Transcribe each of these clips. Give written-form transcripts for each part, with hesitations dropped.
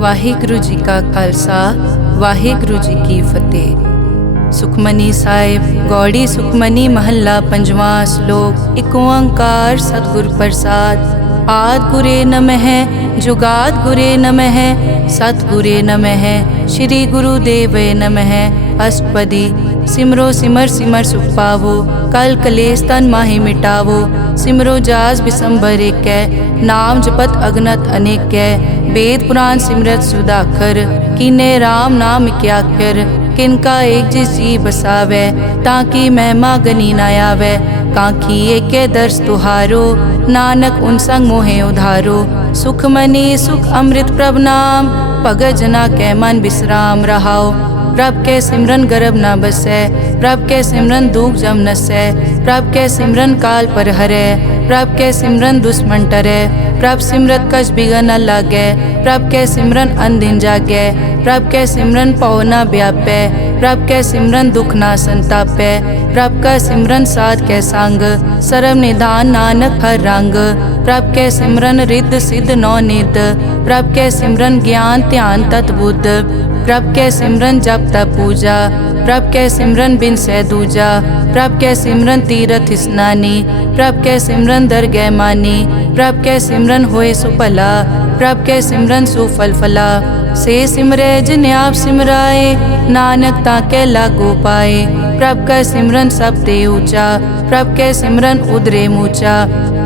ਵਾਹਿਗੁਰੂ ਜੀ ਕਾ ਖਾਲਸਾ ਵਾਹਿਗੁਰੂ ਜੀ ਕੀ ਫਤਿਹ। ਸੁਖਮਨੀ ਸਾਹਿਬ ਗੌੜੀ ਸੁਖਮਨੀ ਮਹੱਲਾ ਪੰਜਵਾਂ ਸ਼ਲੋਕ। ਇੱਕ ਓੰਕਾਰ ਸਤਿਗੁਰ ਪ੍ਰਸਾਦ। ਆਦਿ ਗੁਰੇ ਨਮਹਿ ਜੁਗਾਦ ਗੁਰੇ ਨਮਹਿ ਸਤਿਗੁਰੇ ਨਮਹਿ ਸ਼੍ਰੀ ਗੁਰੂ ਦੇਵੇ ਨਮਹਿ। ਅਸ਼ਟਪਦੀ। ਸਿਮਰੋ ਸਿਮਰ ਸਿਮਰ ਸੁਖ ਪਾਵੋ ਕਲ ਕਲੇਸ਼ ਤਨ ਮਾਹਿ ਮਿਟਾਵੋ। ਸਿਮਰੋ ਜਾਸ ਬਿਸੰਬਰ ਏਕੈ ਨਾਮ ਜਪਤ ਅਗਨਤ ਅਨੇਕੈ। वेद पुराण सिमरत सुधाकर कीने राम नाम क्याकर। किनका एक जिस जी बसावै ताकि महिमा गनी न आवै। कांखी एके दर्श तुहारो नानक उन संग मोहे उधारो। सुख मनी सुख अमृत प्रभ नाम भगत जना कै मन विश्राम रहाओ। प्रभ के सिमरन गर्भ न बसै प्रभ के सिमरन दुख जम नसै। प्रभ के सिमरन काल पर हरै प्रभ के सिमरन दुश्मन टरै। प्रभ सिमरत कछ बिगन न लागै प्रभ के सिमरन अनदिन जागै। प्रभ के सिमरन पौ न व्यापै प्रभ के सिमरन दुख न संतापै। प्रभ का सिमरन साध के संग सर्व निधान नानक हर रंग। प्रभ के सिमरन रिद्ध सिद्ध नौ निध प्रभ के सिमरन ज्ञान ध्यान तत् बुद्ध। प्रभ के सिमरन जप तप पूजा प्रभ के सिमरन बिन सै दूजा। प्रभ के सिमरन तीरथ स्नानी प्रभ के सिमरन दरगह मानी। प्रभ के सिमरन होए सुफला प्रभ के सिमरन सुफल फला। से सिमरै जिन आप सिमराए नानक ताके लागो पाए। प्रभ का सिमरन सब ते ऊंचा प्रभ के सिमरन उदरे मूचा।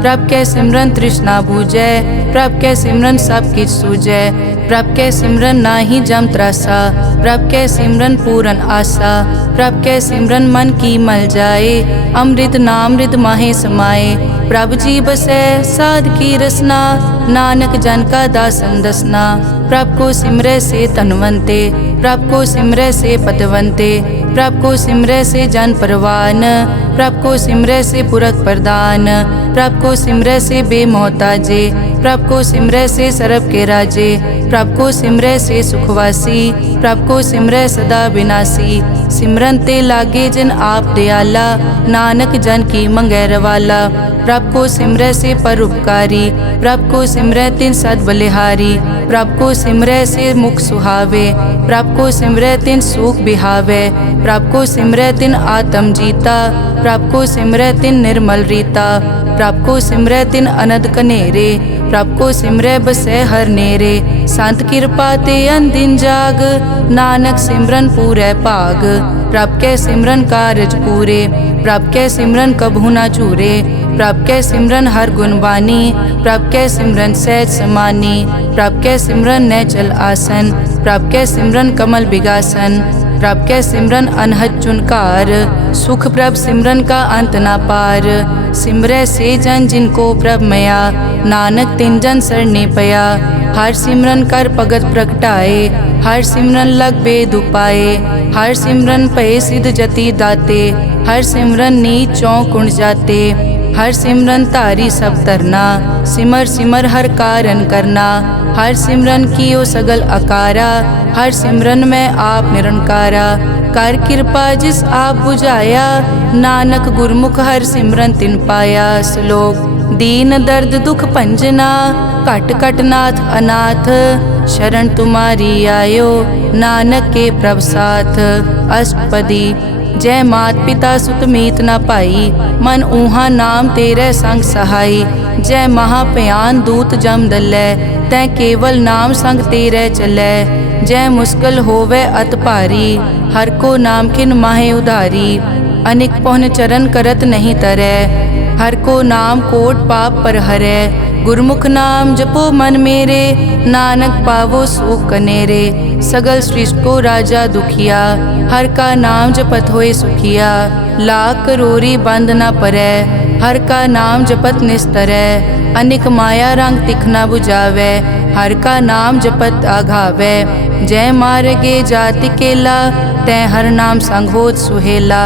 प्रभ के सिमरन तृष्णा बूझै प्रभ के सिमरन सब किछ सूझै। प्रभ के सिमरन नाही जम त्रासा प्रभ के सिमरन पूरन आसा। प्रभ के सिमरन मन की मल जाए अमृत नामृत माहे समाए। प्रभ जी बसै साध की रसना नानक जन का दासन दसना। प्रभ को सिमरै से तनवंते प्रभ को सिमरै से पतवंते। प्रभ को सिमरै से जन परवान प्रभ को सिमरै से पुरख प्रदान। प्रभ को सिमरै से बेमोहताजे प्रभ को सिमरै से सरब के राजे। प्रभ को सिमरै से सुखवासी प्रभ को सिमरै सदा विनाशी। सिमरन ते लागे जिन आप दयाला नानक जन की मंगै रवाला। प्रभ को सिमरै से परोपकारी प्रभ को सिमरै तिन सद बलिहारी। प्रभ को सिमरै से मुख सुहावे प्रभ को सिमरै तिन सुख बिहावे। प्रभ को सिमरै तिन आत्म जीता प्रभ को सिमरै तिन निर्मल रीता। प्रभ को सिमरै तिन अनद कनेरे प्रभ को सिमरै बसै हर नेरे। संत कृपा ते अनदिन जाग नानक सिमरन पूरै भाग। प्रभ के सिमरन कारज पूरे प्रभ के सिमरन कभू न चूरे। प्रभ के सिमरन हर गुणवानी प्रभ के सिमरन सहज समानी। प्रभ के सिमरन नैचल आसन प्रभ के सिमरन कमल बिगासन। प्रभ के सिमरन अनहद चुनकार सुख प्रभ सिमरन का अंत ना पार। सिमरै से जन जिनको प्रभ मया नानक तिन जन सरने पया। हर सिमरन कर भगत प्रगटाए हर सिमरन लग बेद उपाए। हर सिमरन पए सिद्ध जति दाते हर सिमरन नीच चौं कुंड जाते। हर सिमरन धारी सब तरना सिमर सिमर हर कारण करना। हर सिमरन कियो सगल अकारा हर सिमरन में आप निरंकारा। कर कृपा जिस आप बुझाया नानक गुरमुख हर सिमरन तिन पाया। श्लोक। दीन दर्द दुख भंजना घट घट नाथ अनाथ शरण तुम्हारी आयो नानक के प्रभ साथ। अष्टपदी। जय मात पिता सुत मीत न पाई मन ऊहा नाम तेरे संग सहाई। जय महाभयान दूत जम दलै तै केवल नाम संग तेरे चलै। जय मुश्किल होवे अत भारी हर को नाम खिन माहे उधारी। अनेक पौन चरण करत नहीं तरै हर को नाम कोट पाप पर हरै। गुरमुख नाम जपो मन मेरे नानक पावो सुख कनेरे। सगल सृष्टि को राजा दुखिया हर का नाम जपत होए सुखिया। लाख करोरी बंद न परै हर का नाम जपत निस्तरै। अनिक माया रंग तिखना बुझावै हर का नाम जपत आघावै। जय मार्गे जाति केला तै हर नाम संग होत सुहेला।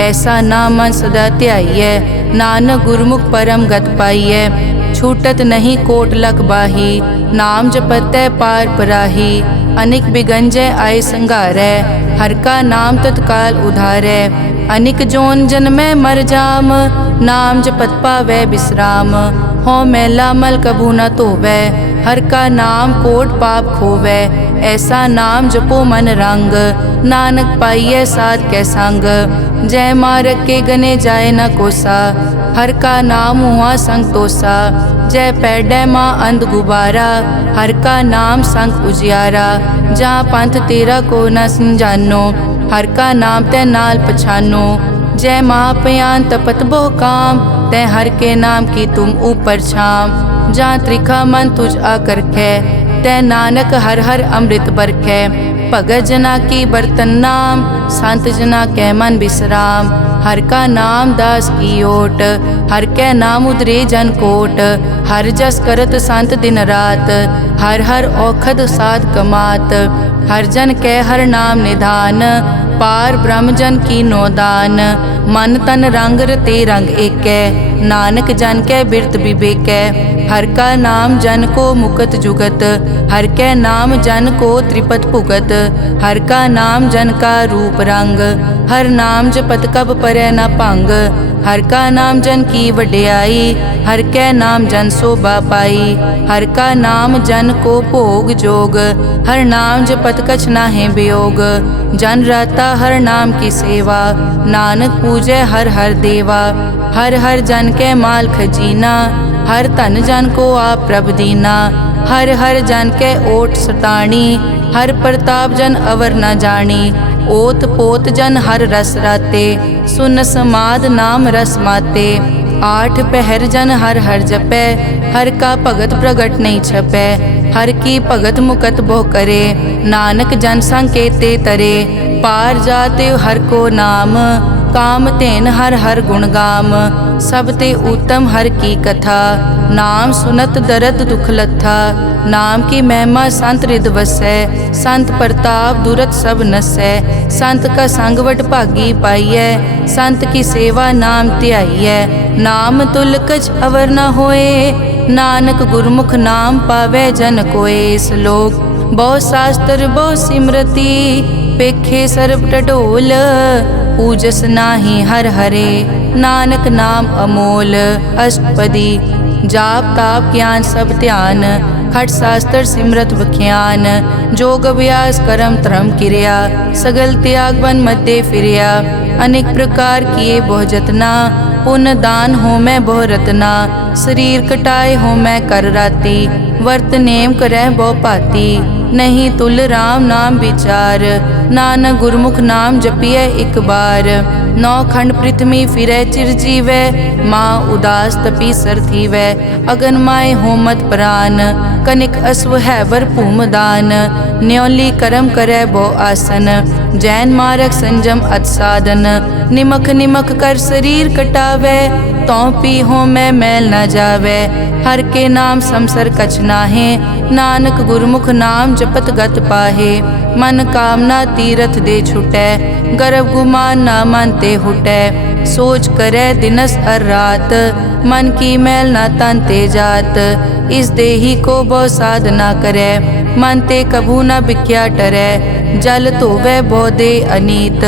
ऐसा नाम मन सदा ध्याइयै नानक गुरमुख परम गत पाइयै। छूटत नहीं कोट लख बाही नाम जपतै पार पराही। अनिक बिगंजय आय संघारै हर का नाम तत्काल उधारै। अनिक जोन जन्मै मर जाम नाम जपत पावै विश्राम। हों मैला मल कभू न धोवै। हर का नाम कोट पाप खोवै। ऐसा नाम जपो मन रंग, नानक पाइयै साध कै संग। जय मारग के गने जाए न कोसा, हर का नाम हुआ संग तोसा। जय पैडै माँ अंध गुबारा, हर का नाम संग उजियारा। जहाँ पंथ तेरा को न समझानो, हर का नाम तै नाल पछानो। जय महापयान तपत बहु काम, तै हर के नाम की तुम ऊपर छाम। जहाँ त्रिखा मन तुझ आकर कै, तै नानक हर हर अमृत बरखै। भगत जना की बर्तन नाम, संत जना कै मन विश्राम। हर का नाम दास की ओट, हर कै नाम उदरे जन कोट। हर जस करत संत दिन रात, हर हर औखद साध कमात। हर जन कै हर नाम निधान, पार ब्रह्म जन की नोदान। मन तन रंग रते रंग एकै, नानक जन कै बिरत विवेकै। हर का नाम जन को मुकत जुगत, हर कै नाम जन को त्रिपत भुगत। हर का नाम जन का रूप रंग, हर नाम जपत कब परै न भंग। हर का नाम जन की वड्याई, हर कै नाम जन शोभा पाई। हर का नाम जन को भोग जोग, हर नाम जपत कछ नाहि वियोग। जन राता हर नाम की सेवा, नानक पूजै हर हर देवा। हर हर जन कै माल खजीना, हर धन जन को आप प्रभ दीना। हर हर जन कै ओट सताणी, हर प्रताप जन अवर न जानी। ओत पोत जन हर रस राते, सुन समाद नाम रस माते। आठ पहर जन हर हर जपै, हर का भगत प्रगट नहीं छपै। हर की भगत मुकत बहु करे, नानक जन संग केते तरे। पार जाते हर को नाम, काम तेन हर हर गुण गाम। सब ते उत्तम हर की कथा, नाम सुनत दर्द दुख लथा। नाम की महिमा संत रिद वसै, संत प्रताप दुरत सब नसै। संत का संग वड भागी पाइयै, संत की सेवा नाम ध्याइयै। नाम तुल कछ अवर न होए, नानक गुरमुख नाम पावै जन कोए। श्लोक बहु शास्त्र बहु सिमरति, पेखे सर्ब टटोल। पूजस नाही हर हरे, नानक नाम अमोल। अष्टपदी जाप ताप ज्ञान सब ध्यान, खट शास्त्र सिमरत बख्यान। जोग अभ्यास करम धर्म क्रिया, सगल त्याग बन मध्य फिरिया। अनेक प्रकार किए बहु जतना, पुण्य दान हो मैं बहु रतना। शरीर कटाए हो मैं कर राती, वर्त नेम करह बहु पाती। नहीं तुल राम नाम विचार, नानक गुरमुख नाम जपिए एक बार। नौ खंड पृथ्वी फिरै चिर जीवै, माँ उदास तपी सर थीवै। अगन माय होमत प्राण, कनिक अश्व हैवर भूमदान। न्योली करम करै बहु आसन, जैन मारक संजम अत साधन। निमक निमक कर शरीर कटावै, तौ पी हो मैं मैल न जावै। हर के नाम समसर कछ नाहे, नानक गुरमुख नाम जपत गत पाहे। मन कामना तीरथ दे छुटै, गर्भ गुमान ना मन ते हुटै। सोच करे दिनस अर रात, मन की मैल ना तन ते जात। इस देही को बहु साधना करे, मन ते कभू न बिख्या टरै। जल धोवै बहु दे अनीत,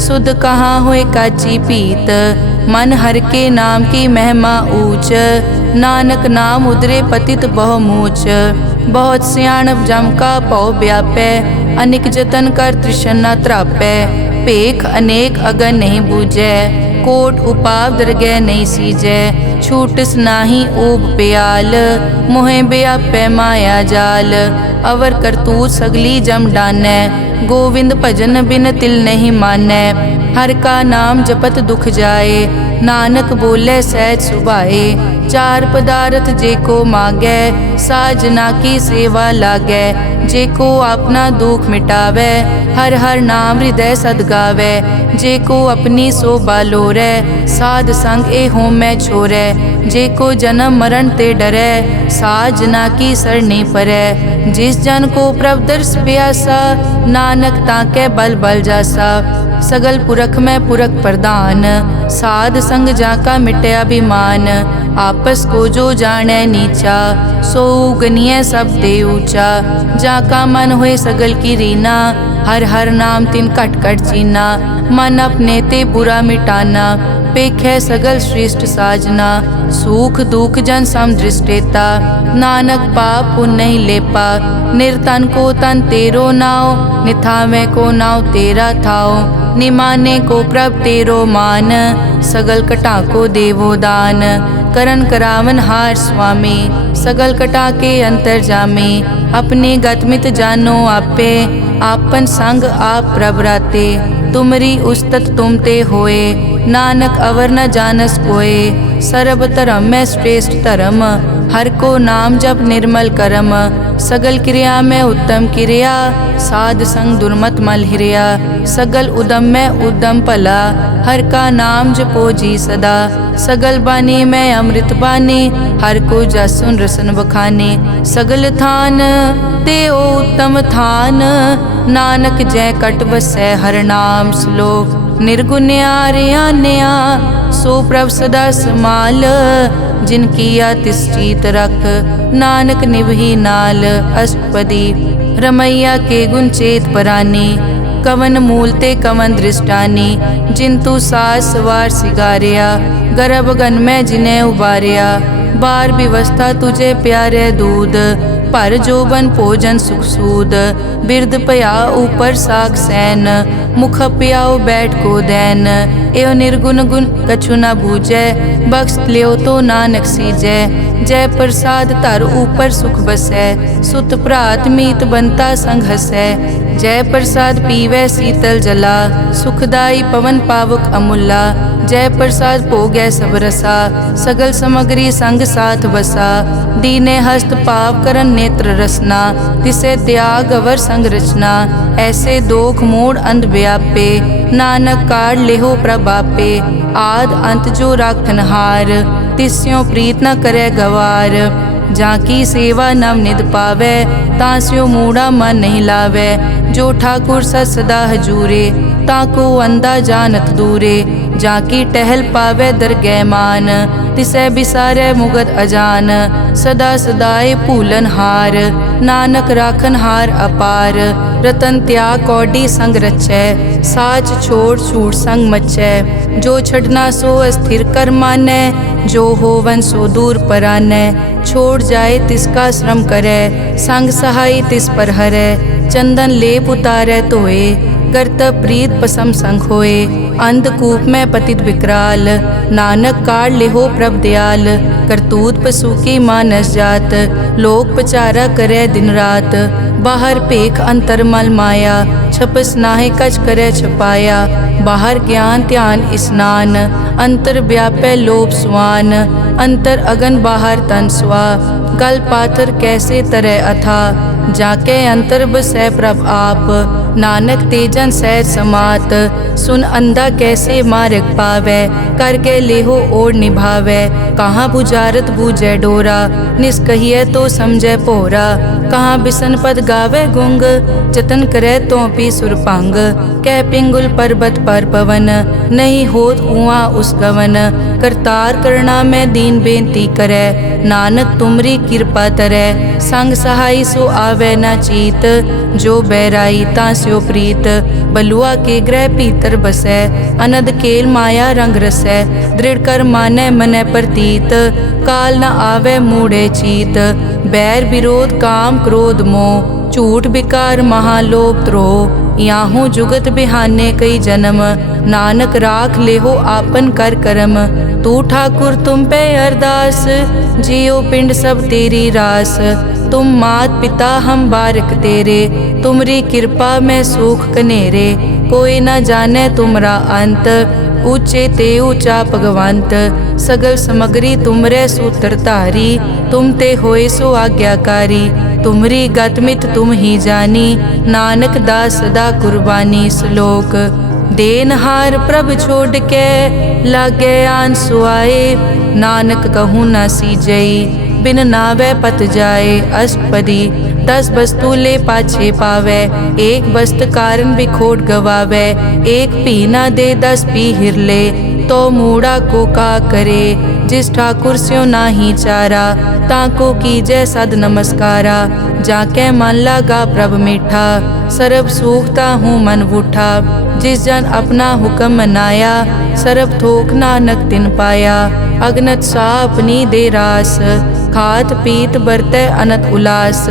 सुध कहाँ होए काची पीत। मन हर के नाम की महिमा ऊंच, नानक नाम उदरे पतित बहु मूच। बहुत सियाणप जम का पौ व्यापै, अनेक जतन कर तृष्णा त्रापै। पेख अनेक अगन नहीं बूझै, कोट उपाव दरगह नहीं सीजै। छूटस नाही ऊब प्याल, मोहे व्यापै माया जाल। अवर करतूत सगली जम डानै, गोविंद भजन बिन तिल नहीं मानै। हर का नाम जपत दुख जाए, नानक बोले सहज सुभाए। चार पदार्थ जे को मांगै, साजना की सेवा लागै। जे को अपना दुख मिटावै, हर हर नाम हृदय सद गावै। जे को अपनी शोभा लोरै, साध संग ए होमै छोरै। जे को जन्म मरण ते डरै, साजना की सरनी परै। जिस जन को प्रभ दर्श प्यासा, नानक ताकै बल बल जासा। सगल पुरख में पुरख प्रधान, साध संग जाका मिटे अभिमान। आपस को जो जाने नीचा, सो गनिय सब ते ऊंचा। जाका मन होए सगल की रीना, हर हर नाम तिन कट कट चीना। मन अपने ते बुरा मिटाना, पेखै सगल श्रेष्ठ साजना, सुख दुख जन सम दृष्टेता। नानक पाप पुण्य नहीं लेपा, निर्तन को तन तेरो नाव। निथावे को नाव तेरा थाओ, निमाने को प्रभ तेरो मान। सगल कटा को देवो दान, करन करावन हार स्वामी। सगल कटा के अंतर जामे, अपने गतमित जानो आपे। आपन संग आप प्रभ राते, तुमरी उस्तत तुम ते होए। नानक अवर न जानस कोए, सर्ब धर्म में श्रेष्ठ धर्म। हर को नाम जप निर्मल करम, सगल क्रिया में उत्तम क्रिया। साध संग दुर्मत मल हिरिया, सगल उदम में उद्दम भला। हर का नाम जपो जी सदा, सगल बानी में अमृत बानी। हर को जसुन रसन बखाने, सगल थान ते ओ उत्तम थान। नानक जय कट बसै हर नाम श्लोक। निर्गुण्या रियान्या सो प्रभ सदा समाल। जिनकी तिष्ठित रख, नानक निभही नाल। अष्टपदी रमैया के गुण चेत परानी, कवन मूल ते कवन दृष्टानी। जिंतु सास वार सिगारिया, गर्भ गन में जिन्हें उबारिया। बार व्यवस्था तुझे प्यारे दूध, पर जोबन भोजन सुख सूद। बिरद पया ऊपर साक सैन, मुख प्याओ बैठ को दैन। एव निर्गुण गुण कछु न बूझै, बख्श लियो तो नानक सीजै। जय प्रसाद धर ऊपर सुख बसै, सुत भ्रात मीत बनता संग हसै। जय प्रसाद पीवै शीतल जला, सुखदाई पवन पावक अमूला। जय प्रसाद भोगै सब रसा, सगल समग्री संग साथ बसा। दीने हस्त पाव करन नेत्र रसना, तिसे त्याग अवर संग रचना। ऐसे दोख मोड़ अंध व्यापे, नानक काढ़ लेहो प्रभापे। आद अंत जो राखन हार, तिस्यों प्रीत न करे गवार। जाकी सेवा नव निध पावै, तास्यो मूढ़ा मन नहीं लावै। जो ठाकुर सदा हजूरे, ताको अंधा जानत दूरे। जाकी टहल पावै दरगह मान, तिसै बिसारै मुगद अजान। सदा सदाए भूलन हार, नानक राखन हार अपार। रतन त्याग कौडी संग रचै, साच छोड़ छूट संग मचै। जो छड़ना सो अस्थिर कर मानै, जो होवन सो दूर परानै। छोड़ जाए तिसका श्रम करै, संग सहाय तिस पर हरै। चंदन लेप उतारै धोए, करतब प्रीत पसम संग होए। अंधकूप में पतित विकराल, नानक काढ़ लेहो प्रभ दयाल। करतूत पशु की मानस जात, लोक पचारा करे दिन रात। बाहर पेख अंतर मल माया, छपस नाहे कछ करे छपाया। बाहर ज्ञान ध्यान स्नान, अंतर व्यापै लोभ स्वान। अंतर अगन बाहर तन स्वा, गल पाथर कैसे तरह अथा। जाके अंतर बसै प्रभ आप, नानक तेजन सहज समात। सुन अंधा कैसे मार्ग पावै, करके लेहो ओर निभावै। कहाँ बुझारत बूझै डोरा, निष्कहिए तो समझै पोरा। कहाँ बिसन पद गावे गुंग, जतन करे तो पी सुरपांग। कह पिंगुल पर्वत पर पवन, नहीं होत उआ उस गवन। करतार करना में दीन बेनती करे, नानक तुमरी कृपा तरै। संग सहाय सो आवे न चीत, जो बैराई तास्यो प्रीत। बलुआ के ग्रह भीतर बसै, अनद केल माया रंग रसै। दृढ़ कर मानै मनै प्रतीत, काल न आवे मूढ़े चीत। बैर विरोध काम क्रोध मोह, झूठ विकार महालोभ द्रोह। याहू जुगत बिहाने कई जन्म, नानक राख लेहो आपन कर करम। तू ठाकुर तुम पे अरदास, जियो पिंड सब तेरी रास। तुम मात पिता हम बारक तेरे, तुमरी कृपा में सुख कनेरे। कोई न जाने तुमरा अंत, ऊंचे ते ऊंचा भगवंत। सगल समग्री तुमरे सूत्र धारी, तुम ते होए सो आज्ञाकारी। तुमरी गतमित तुम ही जानी, नानक दास सदा कुर्बानी। श्लोक देनहार प्रभ छोड़ के, लागे आन सुआए। नानक कहूँ न सीजई, बिन नावे पत जाए। अष्टपदी 10 वस्तु ले पाछे पावे, एक वस्त कारण बिखोट गवावे। एक पी न दे 10 पी हिरले, तो मूढ़ा को का करे। जिस ठाकुर स्यो नाही चारा, ताको कीजै सद नमस्कारा। जाके मन लागा प्रभ मीठा, सरब सूखता हूँ मन बूठा। जिस जन अपना हुक्म मनाया, सरब थोक नानक तिन पाया। अगनत सा अपनी दे रास, खात पीत बरतै अनत उलास।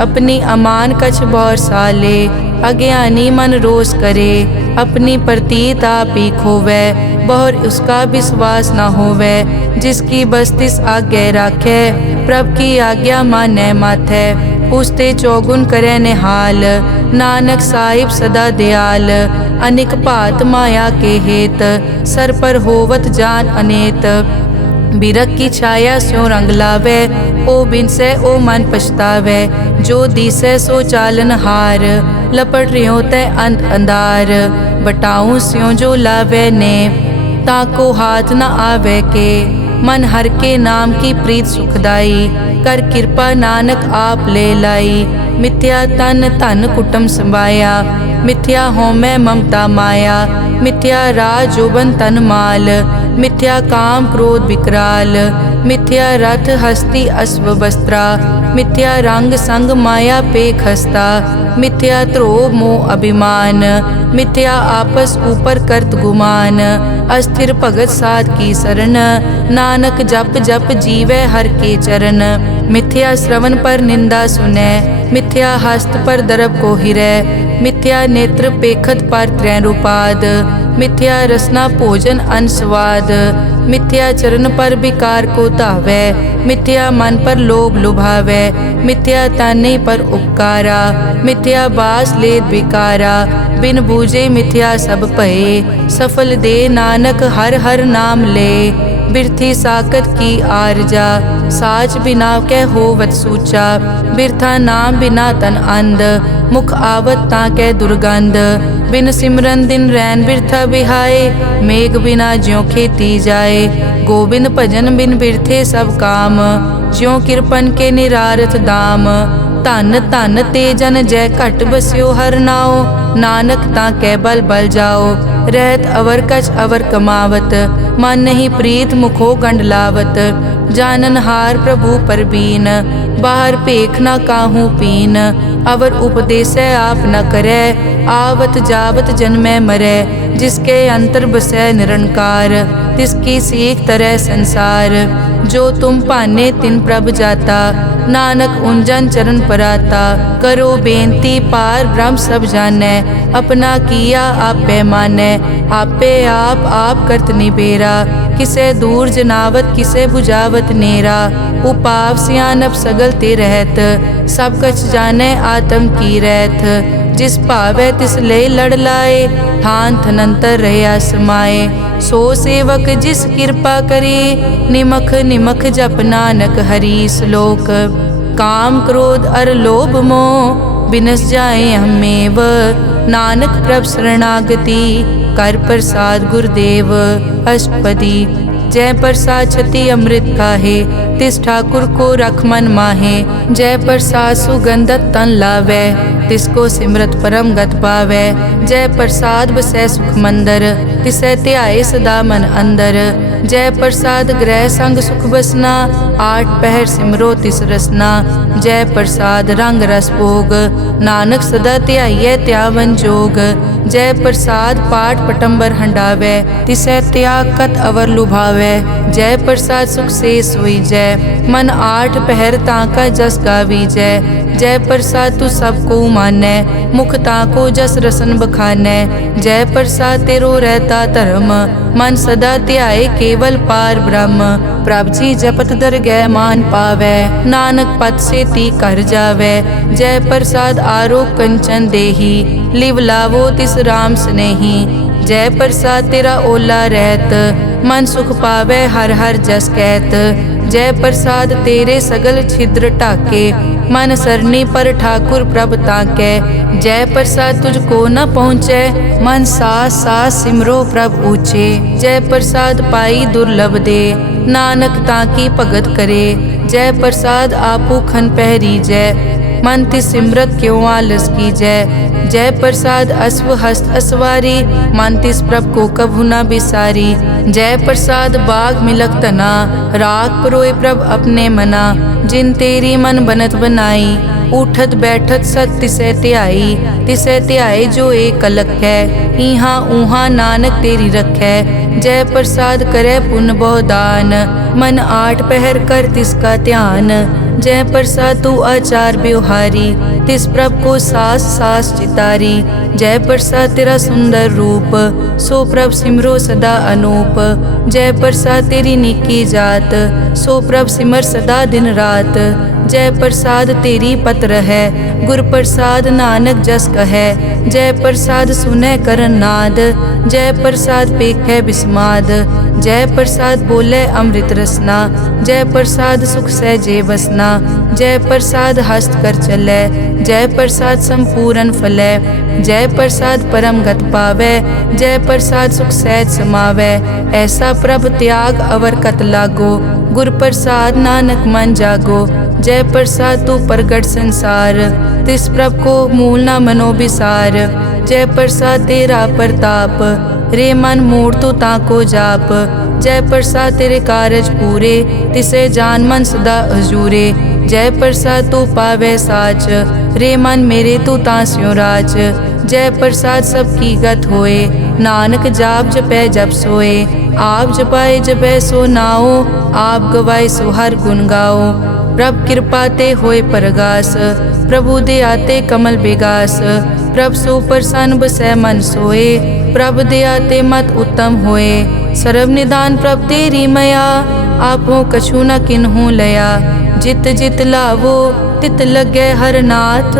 अपनी अमान कछ बौर साले, अज्ञानी मन रोष करे। अपनी प्रतीत आप ही खोवै, बहुर उसका विश्वास न होवै। जिसकी बस्तिस आज्ञा राखै, प्रभ की आज्ञा मानै माथै। उसते चौगुन करे निहाल, नानक साहिब सदा दयाल। अनिक भात माया के हेत, सर पर होवत जान अनेत। बिरख की छाया स्यों रंग लावै, ओ बिनसै ओ मन पछतावै। जो दिसै सो चालन हार, लपट रियो तै अंत अंधार। बटाऊं स्यों जो लावै ने, ताको हाथ न आवे के। मन हर के नाम की प्रीत सुखदाई, कर कृपा नानक आप ले लाई। मिथ्या तन धन कुटुम संभाया, मिथ्या होमै ममता माया। मिथ्या राज जोबन तन माल, मिथ्या काम क्रोध विकराल। मिथ्या रथ हस्ती अश्व वस्त्रा, मिथ्या रंग संग माया पेख हस्ता। मिथ्या ध्रोह मोह अभिमान, मिथ्या आपस ऊपर करत गुमान। अस्थिर भगत साध की शरण, नानक जप जप जीवै हर के चरण। मिथ्या श्रवण पर निंदा सुनै, मिथ्या हस्त पर दरब को हिरै। मिथ्या नेत्र पेखत पर त्रैरूपाद, मिथ्या रसना भोजन अन स्वाद। मिथ्या चरण पर विकार को धावै, मिथ्या मन पर लोभ लुभावै। मिथ्या ताने पर उपकारा, मिथ्या बास लेत विकारा। बिन बूझे मिथ्या सब भये, सफल दे नानक हर हर नाम ले। बिरथी साकत की आरजा, साच बिना कै होवत सूचा। बिरथा नाम बिना तन अंध, मुख आवत ताकै दुर्गंध। बिन सिमरन दिन रैन बिरथा बिहाए, मेघ बिना ज्यों खेती जाए। गोबिंद भजन बिन बिरथे सब काम, ज्यों किरपन के निरारथ दाम। धन धन ते जन जय घट बस्यो हर नाओ, नानक ताकै बल बल जाओ। रहत अवर कछ अवर कमावत, मन नहीं प्रीत मुखो गंड लावत। जानन हार प्रभु परबीन, बाहर पेख न काहू पीन। अवर उपदेसै आप न करै, आवत जावत जन्मै मरै। जिसके अंतर बसै निरंकार, तिसकी सीख तरह संसार। जो तुम पाने तिन प्रभ जाता, नानक उंजन चरण पराता। करो बेनती पार ब्रह्म सब जानै, अपना किया आप पैमानै। आपे आप करत निबेरा, किसे दूर जनावत किसे बुझावत नेरा। उपाव सियानप सगल ते रहत, सब कछ जानै आत्म की रहत। जिस भावै तिस ले लड़ लाए, थान थनंतर रहया समाए। सो सेवक जिस कृपा करे, निमख निमख जप नानक हरि श्लोक। काम क्रोध अर लोभ मोह, बिनस जाए हमेव। नानक प्रभ शरणागति, कर प्रसाद गुरुदेव। अष्टपदी। जय प्रसाद छति अमृत खाहे, तिस ठाकुर को रख मन माहे। जय प्रसाद सुगंधत तन लावै, तिसको सिमरत परम गत पावै। जय प्रसाद बसै सुख मंदर, तिसै ध्याए सदा मन अंदर। जय प्रसाद ग्रह संग सुख बसना, आठ पहर सिमरो तिस रसना। जय प्रसाद रंग रस भोग, नानक सदा ध्याइयै त्यावन जोग। जय प्रसाद पाठ पटंबर हंडावै, तिसै त्याग कत अवर लुभावै। जय प्रसाद सुख से सोई जय, मन आठ पहर ताका जस गावी जय। जय प्रसाद तू सबको मानै, मुख ताको जस रसन बखानै। जय प्रसाद तेरो रहता धर्म, मन सदा ध्याए केवल पार ब्रह्म। प्रभ जी जपत दरगह मान पावै, नानक पद से ती कर जावै। जय प्रसाद आरोग कंचन देही, लिव लावो तिस राम स्नेही। जय प्रसाद तेरा ओला रहत, मन सुख पावै हर हर जस कहत। जय प्रसाद तेरे सगल छिद्र ढाके, मन सरनी पर ठाकुर प्रभ ताकै। जय प्रसाद तुझको न पहुँचै, मन सास सास सिमरो प्रभ ऊँचे। जय प्रसाद पाई दुर्लभ दे, नानक ताकी भगत करे। जय प्रसाद आपू खन पहरी जय, मन तिस सिमरत क्यों आलस की जय। जय प्रसाद अश्व हस्त असवारी, मन तिस प्रभ को कभु न बिसारी। जय प्रसाद बाग मिलक तना, राग परोए प्रभ अपने मना। जिन तेरी मन बनत बनाई, उठत बैठत सत तिसै ध्याई। तिसै ध्याए जो एक अलख है, इहाँ ऊहाँ नानक तेरी रखै। जय प्रसाद करे पुन बहु दान, मन आठ पहर कर तिसका ध्यान। जय प्रसाद तू आचार व्यवहारी, तिस प्रभ को सास सास चितारी। जय प्रसाद तेरा सुंदर रूप, सो प्रभ सिमरो सदा अनूप। जय प्रसाद तेरी निकी जात, सो प्रभ सिमर सदा दिन रात। जय प्रसाद तेरी पत्र है, गुर प्रसाद नानक जस कहे। जय प्रसाद सुनै करन नाद, जय प्रसाद पेखै बिस्माद। जय प्रसाद बोले अमृत रसना, जय प्रसाद सुख सहजे बसना। जय प्रसाद हस्त कर चलै, जय प्रसाद संपूर्ण फलै। जय प्रसाद परम गत पावै, जय प्रसाद सुख सहज समावै। ऐसा प्रभ त्याग अवर कत लागो, गुर प्रसाद नानक मन जागो। जय प्रसाद तू प्रगट संसार, तिस प्रभ को मूल न मनो बिसार। जय प्रसाद तेरा प्रताप, रे मन मूड तू ताको जाप। जय प्रसाद तेरे कारज पूरे, तिसे जान मन सदा हजूरे। जय प्रसाद तू पावे साच, रे मन मेरे तू तास्यो राज। जय प्रसाद सबकी गत होए, नानक जाप जपै जप सोए। आप जपाए जपै सो नाओ, आप गवाए सो हर गुण गाओ। प्रभ कृपा ते होए परगास, प्रभु दे आते कमल बेगास। प्रभ सो प्रसन्न बसै मन सोए, प्रभ दे आते मत उत्तम होए। सर्व निदान प्रभ तेरी मया, आपो कछु न किन्हु लया। जित जित लावो तित लगे हर नाथ,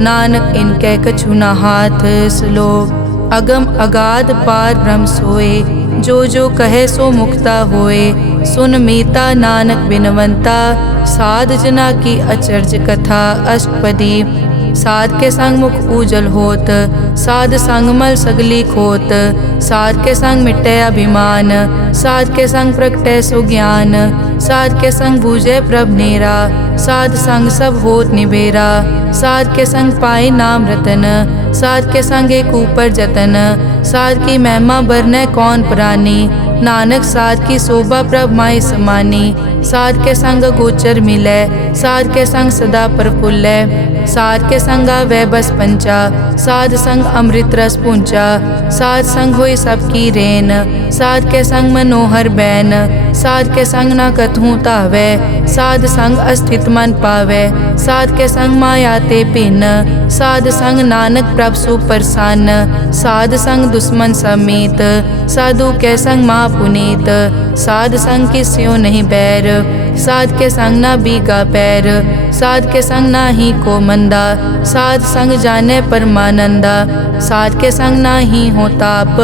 नानक इनके कछु न हाथ। श्लोक अगम अगाध पार ब्रह्म सोए, जो जो कहे सो मुक्ता होए। सुन मीता नानक बिनवंता, साध जना की अचर्ज कथा। अष्टपदी साध के संग मुख उजल होत, साध संग मल सगली खोत। साध के संग मिटे अभिमान, साध के संग प्रगटे सो ज्ञान। साध के संग बूझे प्रभ नेरा, साध संग सब होत निबेरा। साध के संग पाए नाम रतन, साध के संग एक ऊपर जतन। साध की महिमा बरने कौन प्राणी, नानक साध की शोभा प्रभ माई समानी। साध के संग गोचर मिलै, साध के संग सदा प्रफुल्लै। साध के संग आवे बस पंचा, साध संग अमृत रस पूंचा। साध संग होई सबकी रेन, साध के संग मनोहर बैन। साध के संग न कथूं तावै, साध संग अस्थित मन पावै। साध के संग माया ते पिन, साध संग नानक प्रभ सुप्रसन्न। साध संग दुश्मन समीत, साधु के संग माँ पुनीत। साध संग किस्यो नहीं बैर, साध के संग ना बीगा पैर। साध के संग ना ही को मंदा, साध संग जाने परमानंदा। साध के संग ना ही हो ताप,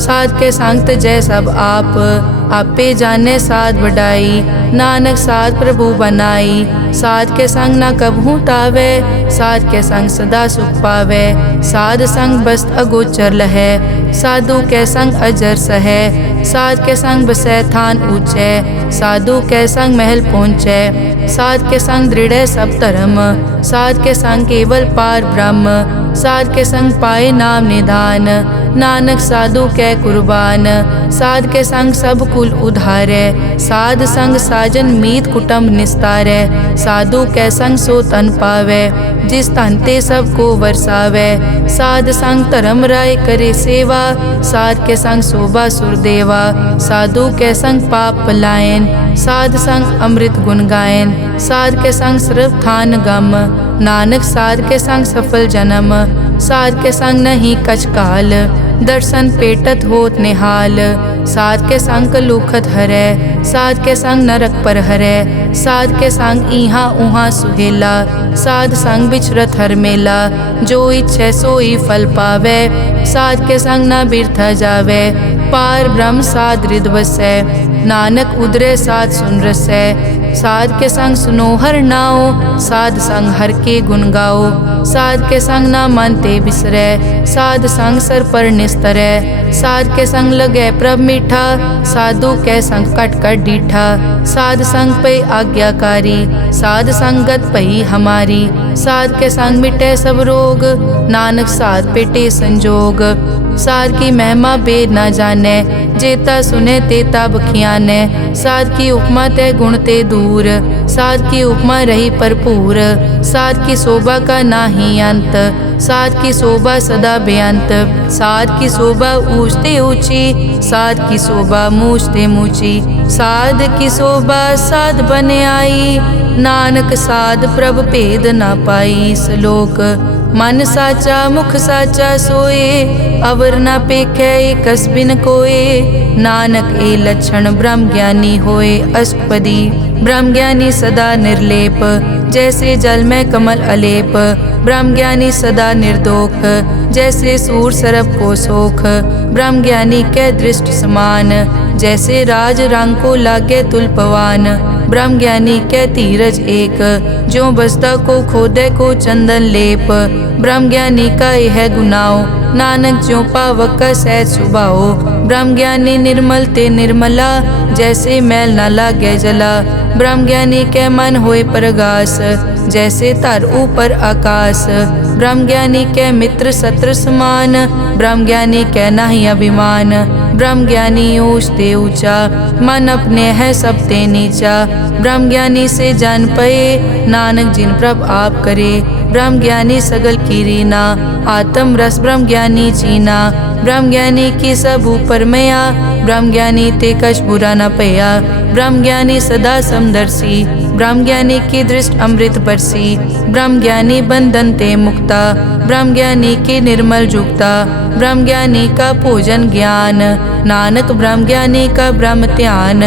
साध के संग तजै सब आप। आपे जाने साध बढ़ाई, नानक साध प्रभु बनाई। साध के संग ना कबहू तावे, साध के संग सदा सुख पावे। साध संग बस्त अगोचर लहै, साधु के संग अजर सहै। साध के संग बसै थान ऊंचे, साधु के संग महल पहुँचै। साध के संग दृढ़ सब धर्म, साध के संग केवल पार ब्रह्म। साध के संग पाए नाम निधान, नानक साधु कै कुर्बान। साध के संग सब कुल उधारै, साध संग साजन मीत कुटुंब निस्तारै। साधु कै संग सो तन पावै, जिस तन ते सबको वरसावै। साध संग धर्म राय करे सेवा, साध के संग शोभा सुरदेवा। साधु के संग पाप पलायन, साध संग अमृत गुण गायन। साध के संग सर्व थान गम, नानक साध के संग सफल जन्म। साध के संग नहीं कछ काल, दर्शन पेटत होत निहाल। साध के संग कलुखत हरै, साध के संग नरक पर हरै। साध के संग इहाँ उहाँ सुहेला, साध संग बिछरत हर मेला। जो इच्छै सोई फल पावै, साध के संग न बिरथा जावै। पार ब्रह्म साध हृद बसै, नानक उदरे साध सुन रसै। साध के संग सुनो हर नाओ, साध संग हर के गुण गाओ। साध के संग ना मन ते बिसरै, साध संग सर पर निस्तरै। साध के संग लगै प्रभ मीठा, साधु के संग कट कट डीठा। साध संग पे आज्ञाकारी, साध संगत पई हमारी। साध के संग मिटे सब रोग, नानक साध पेटे संजोग। साध की महिमा बेद ना जाने, जेता सुने तेता बखियाने। साध की उपमा ते गुण ते दूर, साध की उपमा रही भरपूर। साध की शोभा का नाही अंत, साध की शोभा सदा बेअंत। साध की शोभा ऊंचते ऊंची, साध की शोभा मूछते मूची। साध की शोभा साध बने आई, नानक साध प्रभ भेद ना पाई। श्लोक मन साचा मुख साचा सोए, अवर ना पेखै कस बिन कोए। नानक ए लक्षण ब्रह्म ज्ञानी होए। अष्टपदी ब्रह्म ज्ञानी सदा निर्लेप, जैसे जल में कमल अलेप। ब्रह्म ज्ञानी सदा निर्दोख, जैसे सूर सरब को सोख। ब्रह्म ज्ञानी के दृष्ट समान, जैसे राज रंग को लागे तुलपवान। ब्रह्म ज्ञानी के धीरज एक, जो बसता को खोदे को चंदन लेप। ब्रह्म ज्ञानी का यह गुनाओ, नानक ज्यों पावक का सहज सुभाओ। ब्रह्म ज्ञानी निर्मल ते निर्मला, जैसे मैल न लागे जला। ब्रह्म ज्ञानी के मन होए प्रगास, जैसे तर ऊपर आकाश। ब्रह्म ज्ञानी के मित्र शत्रु समान, ब्रह्म ज्ञानी के नहीं अभिमान। ब्रह्म ज्ञानी ऊंच ते ऊंचा, मन अपने है सब ते नीचा। ब्रह्म ज्ञानी से जान पए, नानक जिन प्रभ आप करे। ब्रह्म ज्ञानी सगल की रीना, आत्म रस ब्रह्म ज्ञानी चीना। ब्रह्म ज्ञानी की सब ऊपर मया, ब्रह्म ज्ञानी ते कछ बुरा न पया। ब्रह्म ज्ञानी सदा समदर्शी, ब्रह्म ज्ञानी की दृष्ट अमृत बरसी। ब्रह्म ज्ञानी बंधन ते मुक्ता, ब्रह्म ज्ञानी की निर्मल जुक्ता। ब्रह्म ज्ञानी का पूजन ज्ञान, नानक ब्रह्म ज्ञानी का ब्रह्म ध्यान।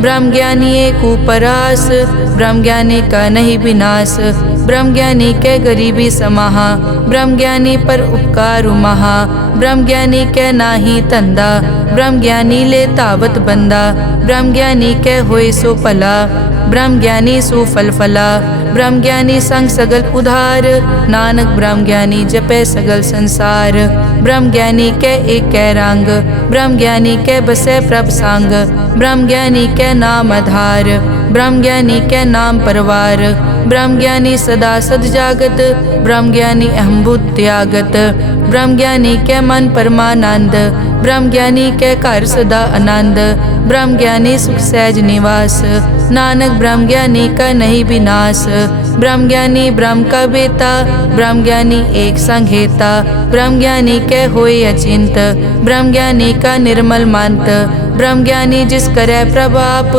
ब्रह्म ज्ञानी एक उपरास, ब्रह्म ज्ञानी का नहीं विनाश। ब्रह्म ज्ञानी के गरीबी समाहा, ब्रह्म ज्ञानी पर उपकार महा। ब्रह्म ज्ञानी के नाही तंदा, ब्रह्म ज्ञानी ले तावत बंदा। ब्रह्म ज्ञानी के होए सो भला, ब्रह्म ज्ञानी सुफल फला। ब्रह्म ज्ञानी संग सगल उधार, नानक ब्रह्म ज्ञानी जपे सगल संसार। ब्रह्म ज्ञानी के एक रंग, ब्रह्म ज्ञानी के बसे प्रभ संग। ब्रह्म ज्ञानी के नाम आधार, ब्रह्म ज्ञानी के नाम परवार। ब्रह्म ज्ञानी सदा सद जागत, ब्रह्म ज्ञानी अहम्भूत त्यागत। ब्रह्म ज्ञानी के मन परमानंद, ब्रह्म ज्ञानी के घर सदा आनंद। ब्रह्म ज्ञानी सुख सहज निवास, नानक ब्रह्म ज्ञानी का नहीं विनाश। ब्रह्म ज्ञानी ब्रह्म का बेता, ब्रह्म ज्ञानी एक संग हेता। ब्रह्म ज्ञानी के होए अचिंत, ब्रह्म ज्ञानी का निर्मल मंत। ब्रह्म ज्ञानी जिस करे प्रभाप,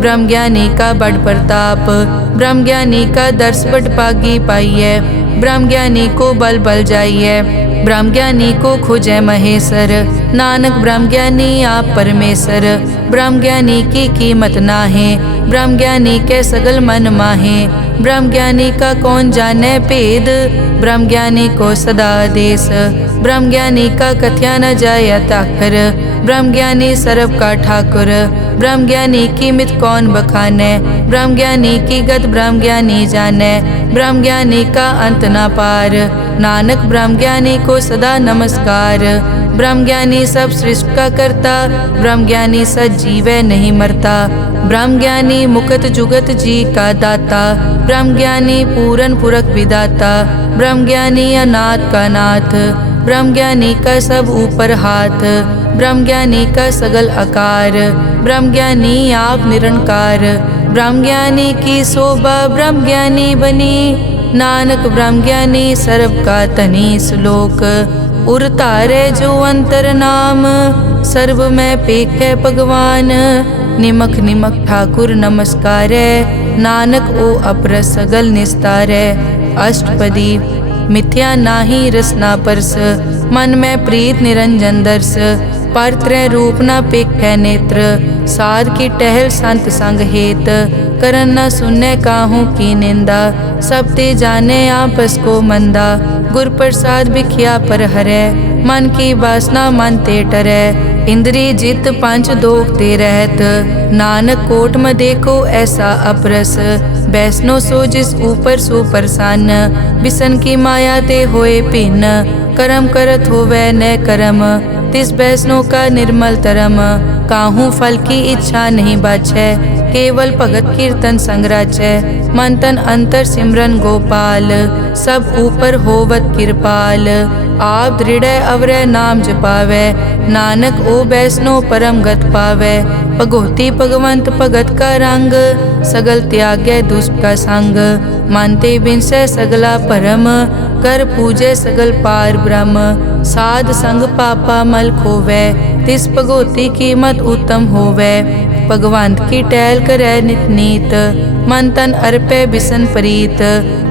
ब्रह्म ज्ञानी का बड़ प्रताप। ब्रह्म ज्ञानी का दर्श बड़ पागी पाइये, ब्रह्म ज्ञानी को बल बल जाइए। ब्रह्म ज्ञानी को खोजे महेश्वर, नानक ब्रह्म ज्ञानी आप परमेश्वर। ब्रह्म ज्ञानी की कीमत नाहे, ब्रह्म ज्ञानी के सगल मन माहे। ब्रह्म ज्ञानी का कौन जाने भेद, ब्रह्म ज्ञानी को सदा आदेश। ब्रह्म ज्ञानी का कथ्या न जाया ताखर, ब्रह्म ज्ञानी सर्व का ठाकुर। ब्रह्म ज्ञानी की मित कौन बखाने, ब्रह्म ज्ञानी की गत ब्रह्म ज्ञानी जाने। ब्रह्म ज्ञानी का अंत न पार, नानक ब्रह्म ज्ञानी को सदा नमस्कार। ब्रह्म ज्ञानी सब सृष्टि का करता, ब्रह्म ज्ञानी सजीव नहीं मरता। ब्रह्म ज्ञानी मुकत जुगत जी का दाता, ब्रह्म ज्ञानी पूरन पुरख विदाता। ब्रह्म ज्ञानी अनाथ का नाथ, ब्रह्म ज्ञानी का सब ऊपर हाथ। ब्रह्म ज्ञानी का सगल आकार, ब्रह्म ज्ञानी आप निरंकार। ब्रह्म ज्ञानी की शोभा ब्रह्म ज्ञानी बनी, नानक ब्रह्म ज्ञानी सर्व का तनी। श्लोक उर तारे जो अंतर नाम, सर्व में पेखे भगवान। निमक निमक ठाकुर नमस्कारे, नानक ओ अपर सगल निस्तारे। अष्टपदी मिथ्या नाही रसना परस, मन में प्रीत निरंजन दर्श। पर त्रय रूप न पेखे नेत्र, साध की टहल संत संग हेत। करन न सुनने काहू की निंदा, सब ते जाने आपस को मंदा। गुर प्रसाद बिखिया पर हरै, मन की वासना मन ते टरै। इंद्री जित पंच दोख ते रहत, नानक कोट में देखो ऐसा अपरस। वैष्णो सो जिस ऊपर सो प्रसन्न, बिसन की माया ते होए भिन्न। कर्म करत होवै न कर्म, तिस वैष्णो का निर्मल तरम। काहू फल की इच्छा नहीं बाछै, केवल भगत कीर्तन संग राचै। मन तन अंतर सिमरन गोपाल, सब ऊपर होवत कृपाल। आप दृढ़ अवरै नाम जपावै, नानक ओ वैष्णो परम गत पावै। भगोती भगवंत भगत का रंग, सगल त्यागै दुष्ट का संग। मानते बिनसै सगला परम, कर पूजै सगल पार ब्रह्म। साध संग पापा मल खोवै, तिस भगोती कीमत उत्तम होवै। भगवंत की टहल करै नित नीत, मन तन अर्पै बिसन प्रीत।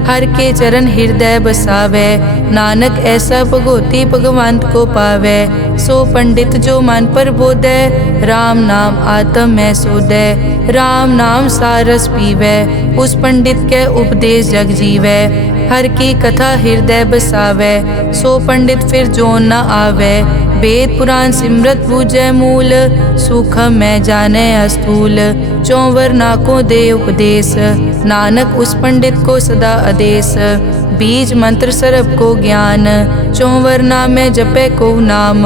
हर के चरण हृदय बसावै, नानक ऐसा भगोती भगवंत को पावै। सो पंडित जो मन पर बोधै, राम नाम आत्म में सोधै। राम नाम सारस पीवै, उस पंडित के उपदेश जग जीवै। हर की कथा हृदय बसावै, सो पंडित फिर जोन न आवै। वेद पुराण सिमरत बूझै मूल, सूखम मैं जाने अस्थूल। चौवर नाको दे उपदेश, नानक उस पंडित को सदा आदेश। बीज मंत्र सरब को ज्ञान, चौवर नामे जपै को नाम।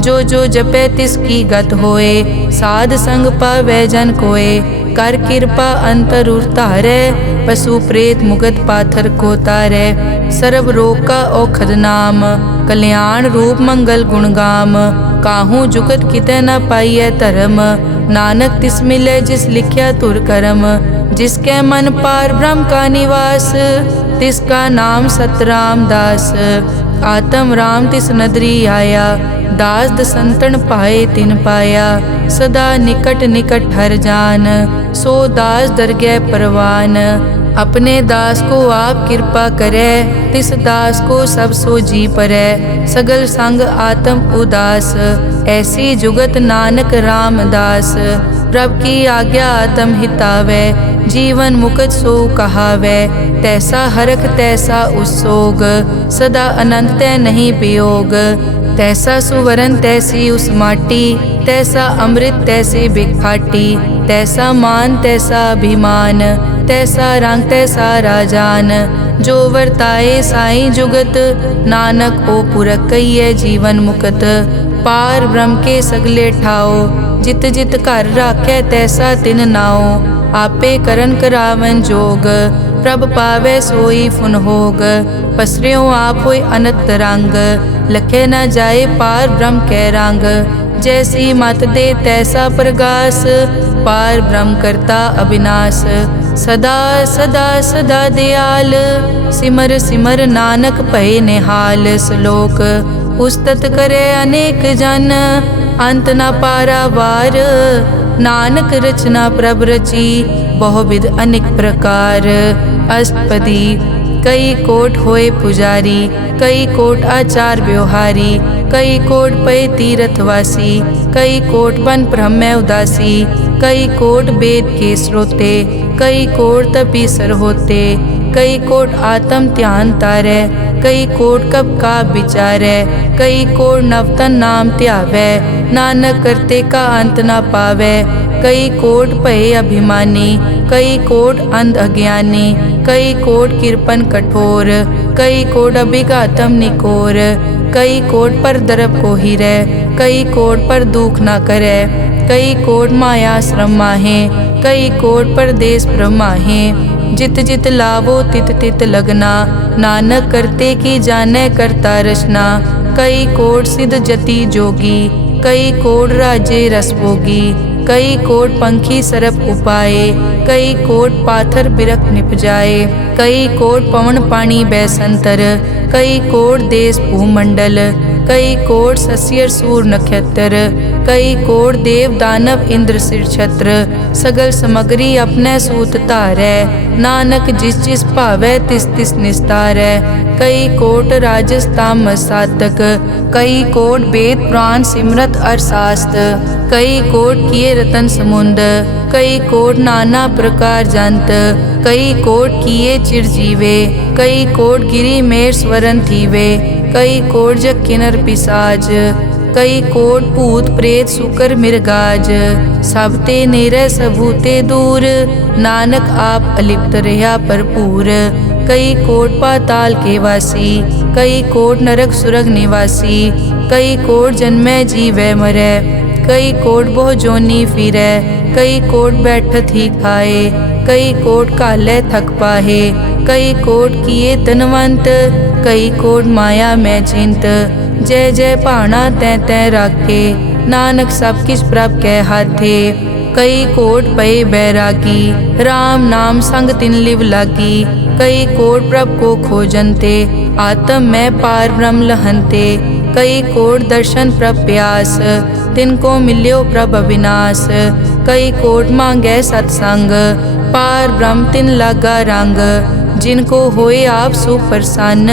जो जो जपै तिसकी गत होए, साध संग पावै जन कोए। कर कृपा अंतर उतारै, पशु प्रेत मुगत पाथर को तारै। सर्व रोग का औखद नाम, कल्याण रूप मंगल गुणगाम। काहू जुगत कितै न पाइयै धर्म, नानक तिस मिलै जिस लिख्या तुर करम। जिसके मन पार ब्रह्म का निवास, तिसका नाम सतराम दास। आत्म राम तिस नदरी आया, दास दसंतन पाए तिन पाया। सदा निकट निकट हर जान, सो दास दरगह परवान। अपने दास को आप कृपा करे, तिस दास को सब सो जी परै। सगल संग आत्म उदास, ऐसी जुगत नानक रामदास। प्रभ की आज्ञा आत्म हितावै, जीवन मुकत सो कहावै। तैसा हरख तैसा उस्सोग, सदा अनंत तै नहीं वियोग। तैसा सुवरन तैसी उस माटी, तैसा अमृत तैसे बिखाटी। तैसा मान तैसा अभिमान, तैसा रंग तैसा राजान। जो वर्ताए साई जुगत, नानक ओ पुरख कहिए जीवन मुकत। पार ब्रह्म के सगले ठाओ, जित जित घर राखै तैसा तिन नाओ। आपे करन करावन जोग, प्रभ पावै सोई फुन होग। पसरियो आप होय अनंत रंग, लखे न जाए पार ब्रह्म कै रंग। जैसी मत दे तैसा प्रगास, पार ब्रह्म करता अविनाश। सदा सदा सदा दयाल, सिमर सिमर नानक भय निहाल। श्लोक उस्तत करे अनेक जन, अंत न पारावार। नानक रचना प्रभ रची, बहुविध अनेक प्रकार। अष्टपदी कई कोट होए पुजारी, कई कोट आचार व्यवहारी। कई कोट पय तीर्थवासी, कई कोट बन ब्रह्म उदासी। कई कोट वेद के श्रोते, कई कोट तपीसर होते। कई कोट आत्म ध्यान तारै, कई कोट कब का विचारै। कई कोट नवतन नाम ध्यावै, नानक करते का अंत न पावै। कई कोट भय अभिमानी, कई कोट अंध अज्ञानी। कई कोट कृपन कठोर, कई कोट अभिघातम निकोर। कई कोट पर दरब को हिरै, कई कोट पर दुख न करै। कई कोट माया श्रम माहे, कई कोट परदेश ब्रह्माहे। जित जित लावो तित तित लगना, नानक करते की जानै करता रचना। कई कोट सिद्ध जति जोगी, कई कोट राजे रस भोगी। कई कोट पंखी सरप उपाए, कई कोट पाथर बिरख निपजाए। कई कोट पवन पानी बैसंतर, कई कोट देश भूमंडल। कई कोट सस्यर सूर नक्षत्र, कई कोट देव दानव इंद्र सिर छत्र। सगल समग्री अपने सूत धारै, नानक जिस जिस भावै तिस तिस निस्तारै। कई कोट राजस तामस साधक, कई कोट वेद पुराण सिमरत अरशास्त्र। कई कोट किए रतन समुंद, कई कोट नाना प्रकार जंत। कई कोट किए चिर जीवे, कई कोट गिरी मेर स्वरन थीवे, कई कोट जग किनर पिसाज, कई कोट भूत प्रेत सुकर मिर्गाज। सब ते निरय सबूते दूर, नानक आप अलिप्त रहा भरपूर। कई कोट पाताल के वासी, कई कोट नरक सुरग निवासी, कई कोट जन्मै जीवै मरै, कई कोट बहु जोनी फिरै, कई कोट बैठत ही खाए, कई कोट कालै थक पाहे, कई कोट किए धनवंत, कई कोट माया मैं चिंत। जय जय भाना तैं तैं राखे, नानक सब किछ प्रभ कै हाथे। कई कोट पए बैरागी, राम नाम संग तिन लिव लागी, कई कोट प्रभ को खोजनते, आत्म में पार ब्रह्म लहनते। कई कोट दर्शन प्रभ प्यास, तिनको मिल्यो प्रभ अविनाश, कई कोट मांगै सतसंग, पार ब्रह्म तिन लागा रंग। जिनको होए आप सुप्रसन्न,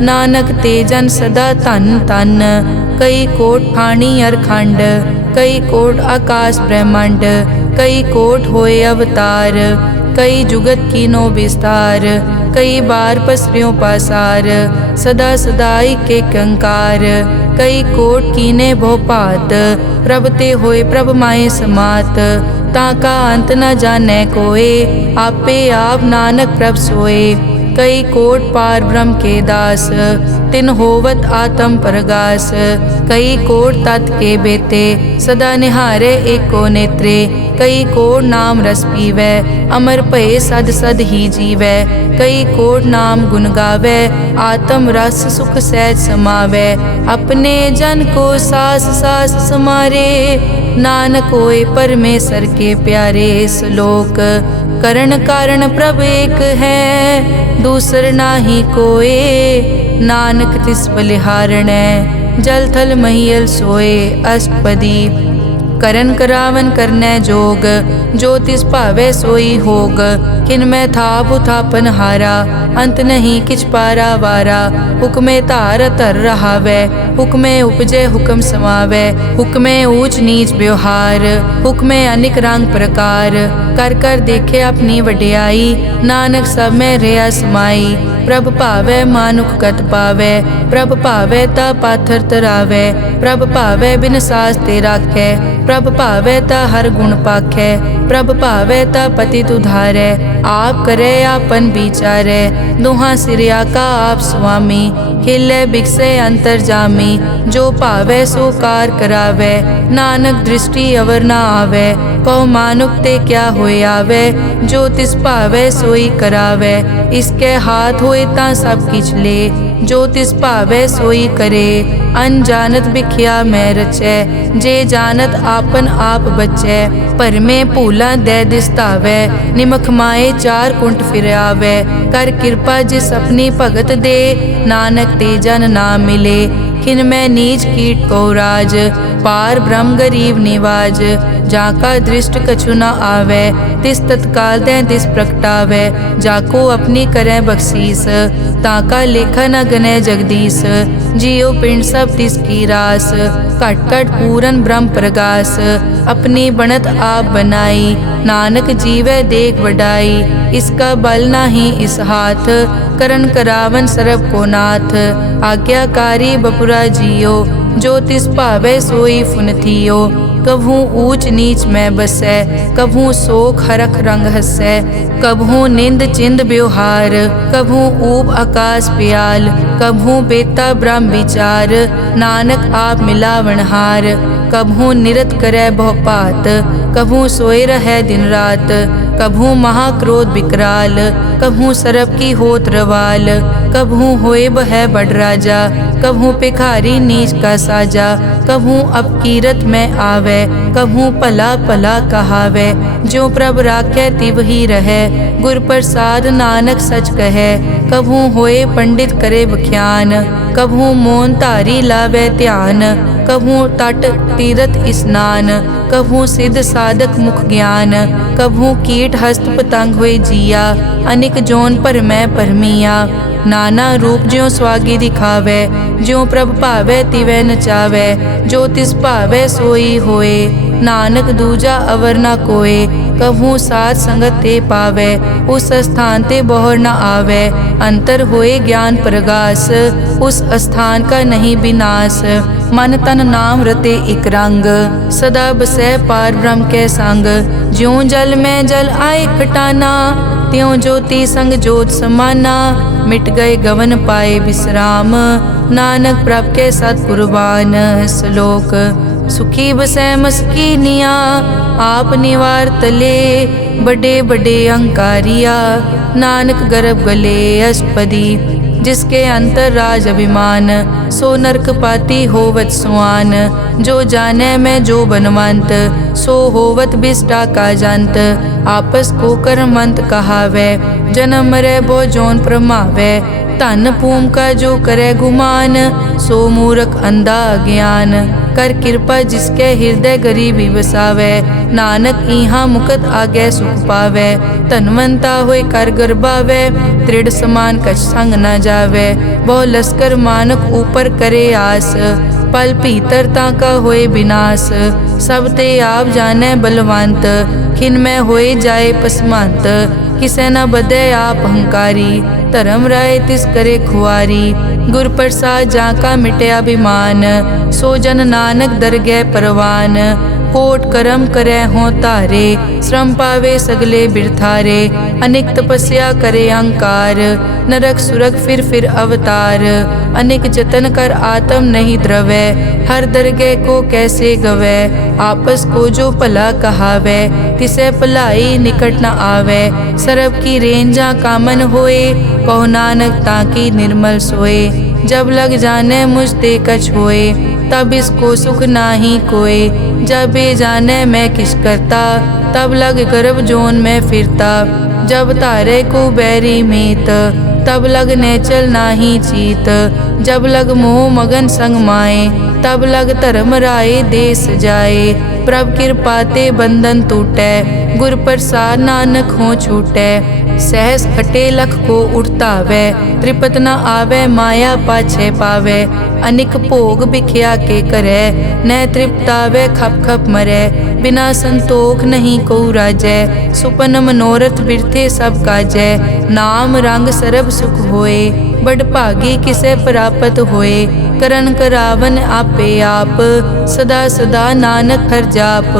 नानक ते जन सदा धन धन। कई कोट ठाणी अरखंड, कई कोट आकाश ब्रह्मांड, कई कोट होए अवतार, कई जुगत कीनो विस्तार। कई बार पसरियों पासार, सदा सदाई के कंकार। कई कोट कीने भोपात, प्रभ ते होए प्रभ माए समात। ताका अंत न जाने कोए, आपे आप नानक प्रभ सोए। कई कोट पार ब्रह्म के दास, तिन होवत आत्म प्रगास। कई कोट तत् के बेते, सदा निहारे एको नेत्रे। कई कोट नाम रस पीवै, अमर भये सद सद ही जीवै। कई कोट नाम गुण गावै, आत्म रस सुख सहज समावै। अपने जन को सास सास समारे, नानक होए परमेश्वर के प्यारे। श्लोक करण कारण प्रभ एक है, दूसर नाही कोए, नानक तिस बलिहारणै। जल थल महियल सोए अष्टपदी, करन करावन करनै जोग। जो तिस भावै सोई होग, किन में थाप उथापन हारा। अंत नहीं किछ पारा वारा, हुक्मे धार धर रहावै। हुक्मे उपजै हुक्म समावै, हुक्मे ऊंच नीच व्यवहार। हुक्मे अनिक रंग प्रकार, कर कर देखे अपनी वड्याई। नानक सब में रहा समाई, प्रभ भावै मानुख गत पावै। प्रभ भावै ता पाथर तरावै, प्रभ भावै बिन सास ते राखै। प्रभ भावै ता हर गुण पाखै, प्रभ भावै ता पतित उधारै। आप करे आपन विचारै, दोहां सिरिया का आप स्वामी। खिलै बिकसै अंतर जामी, जो भावै सो कार करावै। नानक दृष्टि अवर ना आवै, कहो मानुक ते क्या होए आवै। जो तिस भावै सोई करावै, इसके हाथ होए तां सब किछ ले। जो तिस भावै सोई करे, अनजानत बिख्या मैं रचै। जे जानत आपन आप बचै, भरमे भूला दै दिसतावै। निमख माए चार कुंट फिर आवै, कर कृपा जिस अपनी भगत दे। नानक ते जन नाम मिले, खिन मैं नीच कीट को राज। पार ब्रह्म गरीब निवाज, जाका दृष्ट कछु न आवै। तिस तत्काल दै तिस प्रगटावै, जाको अपनी करै बख्शीस। ताका लेखा न गनै जगदीश, जियो पिंड सब तिसकी रास। घट घट पूरन ब्रह्म प्रगास, अपनी बनत आप बनाई। नानक जीवै देख वडाई, इसका बल नाही इस हाथ। करन करावन सरब को नाथ, आज्ञाकारी बपुरा जियो। जो तिस भावै सोई फुन थियो, कभू ऊंच नीच में बसै। कभू सोख हरख रंग हसै, कभू निंद चिंद व्यवहार। कभू ऊब आकाश प्याल, कभू बेता ब्रह्म विचार। नानक आप मिलावनहार, कभू निरत करै बहुपात। कभू सोए रहै दिन रात, कभू महाक्रोध विकराल। कभू सरब की होत रवाल, कभू होए बह बड़ राजा। कभू भिखारी नीच का साजा, कभू अपकीरत में आवे। कभू भला भला कहावे, ज्यों प्रभ राखै तिव ही रहै। गुर प्रसाद नानक सच कहै, कभू होए पंडित करे बख्यान। कभू मोन धारी लावे ध्यान, कभू तट तीरथ स्नान। कभू सिद्ध साधक मुख ज्ञान, कभू कीट हस्त पतंग होए जिया। अनिक जोन पर मैं परमिया, नाना रूप ज्यों स्वागी दिखावे। ज्यों प्रभ भावै तिवै नचावै, जो तिस भावै सोई होए। नानक दूजा अवर ना कोए, कभू साथ संगत ते पावै, उस स्थान ते बहुर न आवै। अंतर होए ज्ञान प्रगास, उस स्थान का नहीं विनाश। मन तन नाम रते इक रंग, सदा बसै पार ब्रह्म के संग। ज्यों जल में जल आए खटाना, त्यों ज्योति संग ज्योत समाना। मिट गए गवन पाए विश्राम, नानक प्रभ के सतकुर्बान। श्लोक सुखी बसै मस्कीनिया, आप निवार तले। बड़े बड़े अहंकारिया, नानक गर्भ गले अष्टपदी। जिसके अंतर राज अभिमान, सो नरक पाती होवत सुआन। जो जाने में जो बनवंत, सो होवत बिष्टा का जंत। आपस को कर्मंत कहावै, जन्म मरै बो जोन प्रमावै। धन भूम का जो करे गुमान, सो मूर्ख अंधा ज्ञान। कर कृपा जिसके हृदय गरीबी बसावै, नानक इहाँ मुकत आगे सुख पावै। धनवंता होए कर गर्बावै, दृढ़ समान कछ संग न जावै। बहु लश्कर मानक ऊपर करे आस, पल भीतरता का होए विनाश। सब ते आप जाने बलवंत, खिन में होए जाए पसमंत। किसे न बदे आप अहंकारी, धर्म राय तिस करे खुआरी। गुर प्रसाद जाका मिटे अभिमान, सो जन नानक दरगह परवान। कोट करम करे हों तारे, श्रम पावे सगले बिरथारे। अनेक तपस्या करे अहंकार, नरक सुरग फिर अवतार। अनेक जतन कर आत्म नहीं द्रवै, हर दरगह को कैसे गवै। आपस को जो भला कहावै, तिसे भलाई निकट न आवै। सरब की रेंजा कामन होए, कहो नानक ताकि निर्मल सोए। जब लग जाने मुझ ते कछ होए, तब इसको सुख नाही कोय। जब ये जाने मैं किस करता, तब लग गर्भ जोन में फिरता। जब तारे को बैरी मीत, तब लग नेचल नाही चीत। जब लग मोह मगन संग माए, तब लग धर्म राय देश जाए। प्रभ कृपा ते बंधन टूटै, गुर प्रसाद नानक हो छूटै। सहस खटे लख को उठतावै, त्रिपत न आवे माया पाछे पावे। अनिक भोग बिख्या के करे, न तृप्तावे खप खप मरै। बिना संतोख नहीं को राजै, सुपन मनोरथ बिरथे सब काजै। नाम रंग सरब सुख होए, बड़ भागी किसे प्राप्त होए। करन करावन आपे आप, सदा सदा नानक हर जाप।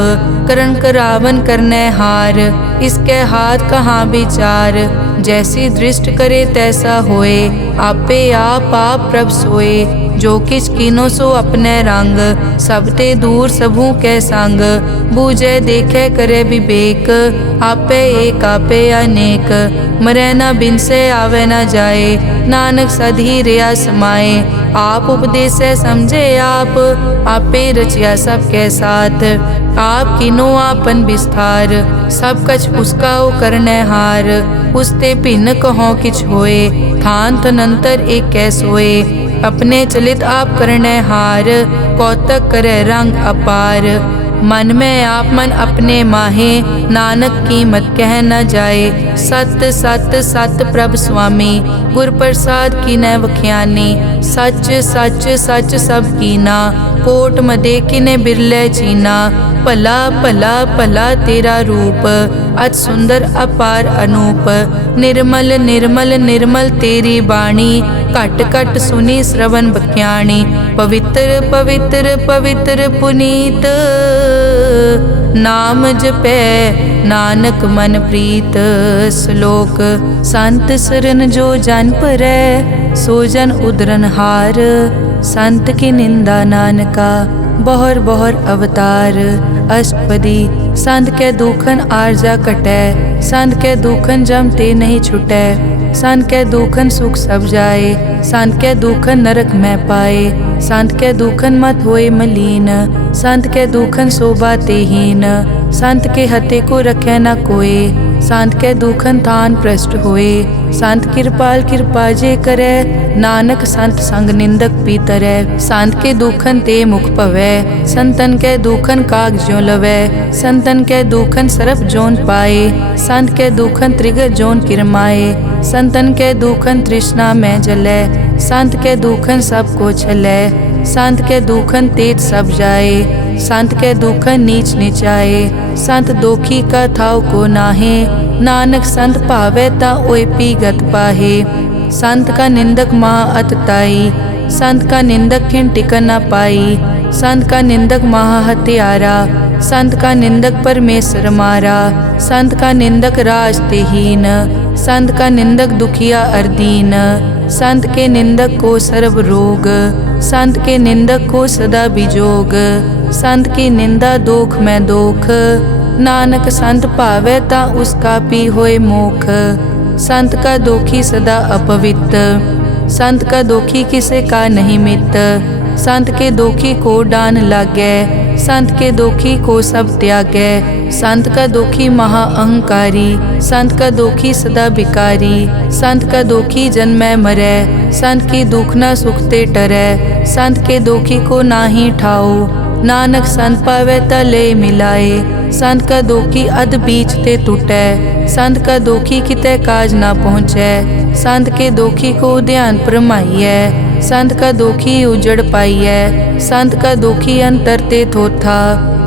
करन करावन करने हार, इसके हाथ कहाँ विचार। जैसी दृष्ट करे तैसा होए, आपे आप प्रभ सोए। जो किछ कीनो सो अपने रंग, सब ते दूर सबू के संग। बूझे देखे करे विवेक, आपे एक आपे अनेक। मरै न बिन से आवे न जाए, नानक सधी रिया समाए। आप उपदेश समझे आप, आपे रचिया सबके साथ। आप किनो आपन विस्तार, सब कछ उसका ओ करने हार। उसते भिन्न कहो किछ होए, थान तनंतर एक कैसोए। अपने चलित आप करने हार, कौतक करे रंग अपार। मन में आप मन अपने माहे, नानक कीमत कह न जाए। सत सत सत प्रभ स्वामी, गुर प्रसाद की न वख्यानी। सच सच सच सब कीना, कोट मदे किने बिरले चीना। भला भला भला तेरा रूप, अति सुंदर अपार अनूप। निर्मल निर्मल निर्मल तेरी बाणी, घट घट सुनी श्रवण बख्याणी। पवित्र पवित्र पवित्र पुनीत, नाम जपै नानक मन प्रीत। श्लोक संत सरन जो जन परै, सो जन उदरन हार। संत की निंदा नानका, बहुर बहुर अवतार। अष्टपदी संत के दुखन आरजा कटै, संत के दुखन जम ते नहीं छुटै। संत के दुखन सुख सब जाए, संत के दुखन नरक में पाए। संत के दुखन मत होए मलीन, संत के दुखन शोभा तेहीन। संत के हते को रखे न कोय, संत के दुखन थान भ्रष्ट होए। संत कृपाल कृपा जे करे, नानक संत संग निंदक पीतरै। संत के दुखन ते मुख पवै, संतन के दुखन काग ज्यों लवै। संतन के दुखन सरप जोन पाए, संत के दुखन त्रिगत जोन किरमाए। संतन के दुखन तृष्णा में जले, संत के दुखन सब को छले, संत के दुखन तेज सब जाए, संत के दुखन नीच नीचाए, संत दोखी का थाव को नाहे, नानक संत पावे ता ओए पीगत पाहे। संत का निंदक महा अतताई, संत का निंदक खिन टिकन न पाई, संत का निंदक महा हत्यारा, संत का निंदक परमेश्वर मारा, संत का निंदक राजतेहीन, संत का निंदक दुखिया अर्दीन, संत के निंदक को सर्व रोग, संत के निंदक को सदा बिजोग, संत की निंदा दोख में दोख, नानक संत पावे ता उसका पी होए मोख। संत का दोखी सदा अपवित्र, संत का दोखी किसे का नहीं मित, संत के दोखी को डान लागे, संत के दोखी को सब त्यागे, संत का दोखी महा अहंकारी, संत का दोखी सदा बिकारी, संत का दोखी जन्मे मरे, संत की दुख न सुखते टरे, संत के दोखी को नाही ठाओ, नानक संत पावे तले मिलाए, संत का दोखी अध बीच ते टूटे, संत का दोखी किते काज ना पहुँचे, संत के दोखी को ध्यान परमाइए, संत का दोखी उजड़ पाइए, संत का दोखी अंतर ते थोथा,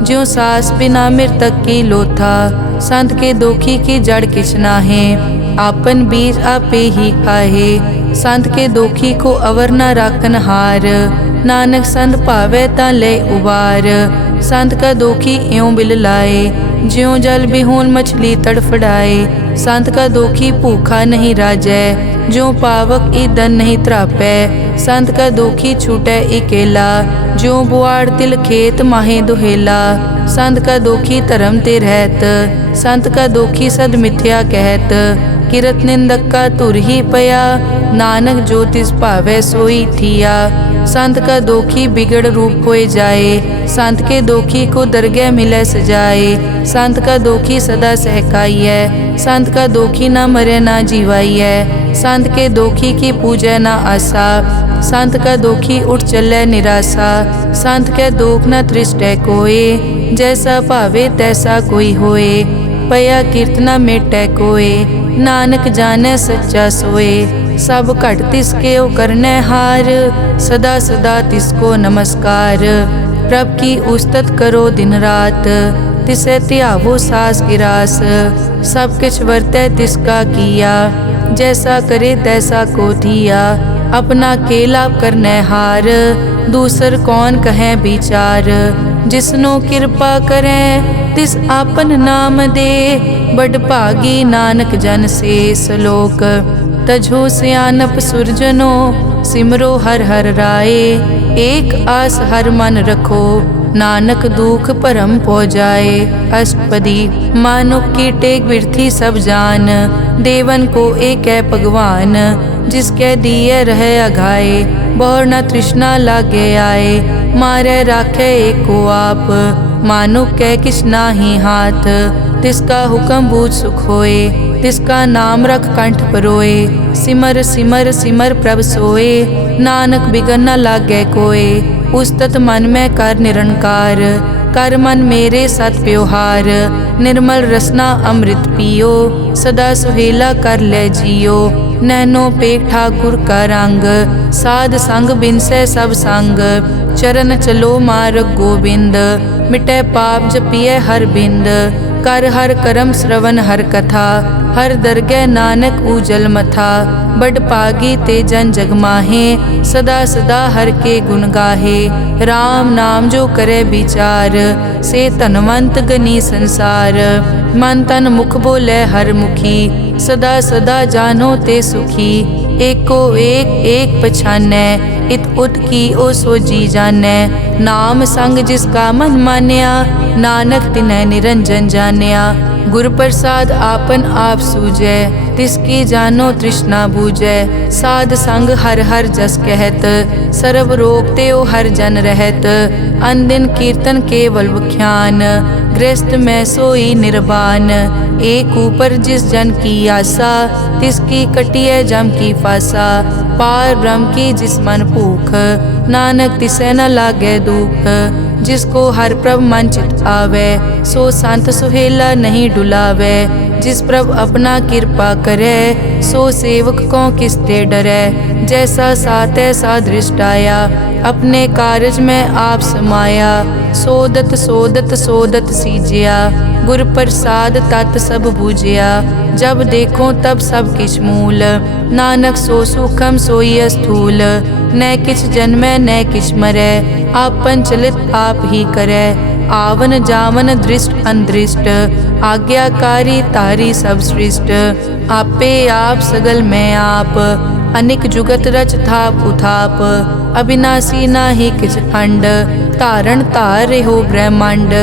ज्यों सास बिना मृतक की लोथा, संत के दोखी की जड़ किछ नाहे, आपन बीज आपे ही खाहे, संत के दोखी को अवर न राखन हार, नानक संत पावे ता ले उबार, संत का दोखी एवं बिल लाए, ज्यों जल बिहोन मछली तड़फड़ाए, संत का दोखी भूखा नहीं राजै, ज्यों पावक ईदन नहीं त्रापै, संत का दोखी छूटे इकेला, ज्यों बुआड़ तिल खेत माहे दुहेला, संत का दोखी धर्म ते रहत, संत का दोखी सद मिथ्या कहत, किरत निंदक का तुर ही पया, नानक जो तिस भावे सोई थिया, संत का दोखी बिगड़ रूप होए जाए, संत के दोखी को दरगह मिले सजाए, संत का दोखी सदा सहकाइए, संत का दोखी ना मरे ना जीवाइए, संत के दोखी की पूजा ना आसा, संत का दोखी उठ चले निराशा, संत के दोख न तृष्टै कोय, जैसा भावे तैसा कोई होए, पया कीर्तना मिटै कोय, नानक जाने सच्चा सोए, सब घट तिसके ओ करने हार, सदा सदा तिसको नमस्कार, प्रभ की उस्तत करो दिन रात, तिसे त्यावो सास गिरास, सब किछ वर्तै तिसका किया, जैसा करे तैसा को थिया, अपना केला करने हार, दूसर कौन कहे विचार, जिसनो कृपा करे तिस आपन नाम दे, बड़ भागी नानक जन से सलोक, तजो सियानप सुरजनो, सिमरो हर हर राए, एक आस हर मन रखो, नानक दुख परम पो जाए। अष्टपदी मानुक की टेक बिरथी सब जान, देवन को एक है भगवान, जिसके दिए रहे अघाए, बहुर न तृष्णा लागे आए, मारे राखे एको आप, मानुक के किछ नाही हाथ, तिसका हुक्म बूझ सुख होए, तिसका नाम रख कंठ परोए, सिमर सिमर सिमर प्रभ सोए, नानक बिगन न लागे कोय, उस्तत मन में कर निरंकार, कर मन मेरे सत प्योहार, निर्मल रसना अमृत पियो, सदा सुहेला कर ले जियो, नैनो पेख ठाकुर का रंग, साध संग बिनसे सब संग, चरण चलो मार्ग गोविंद, मिटे पाप जपिए हर बिंद, कर हर करम श्रवण हर कथा, हर दरगह नानक उजल मथा, बड़ पागी ते जन जग माहे, सदा सदा हर के गुण गाहे, राम नाम जो करे विचार, से धनवंत गनी संसार, मन तन मुख बोले हर मुखी, सदा सदा जानो ते सुखी, एको एक एक पछानै, इत उत की ओ सोजी जानै, नाम संग जिसका मन मान्या, नानक तिन्ह निरंजन जान्या, गुर प्रसाद आपन आप सूझै, तिसकी जानो तृष्णा बूझै, साध संग हर हर जस कहत, सर्व रोग त्यो हर जन रहत, अन दिन कीर्तन केवल बख्यान, गृहस्थ में सोई निर्वाण, एक ऊपर जिस जन की आशा, तिसकी कटिए जम की फासा, पार ब्रह्म की जिस मन भूख, नानक तिसे न लागे दुख, जिसको हर प्रभ मन चित आवे, सो संत सुहेला नहीं डुलावे, जिस प्रभ अपना कृपा करे, सो सेवक को किसते डरे। जैसा सात ऐसा दृष्टाया, अपने कारज में आप समाया। सोदत सोदत सोदत सीजिया, गुर प्रसाद तत् सब बूझिया। जब देखो तब सब किछ मूल, नानक सो सुखम सोई स्थूल। न किछ जन्मै न किछ मरै, आपन चलित आप ही करे। आवन जावन दृष्ट अनदृष्ट, आज्ञाकारी तारी सब सृष्ट। आपे आप सगल में आप, अनिक जुगत रच थाप उथाप। अविनाशी नाही किछ खंड, तारण तार हो ब्रह्मांड।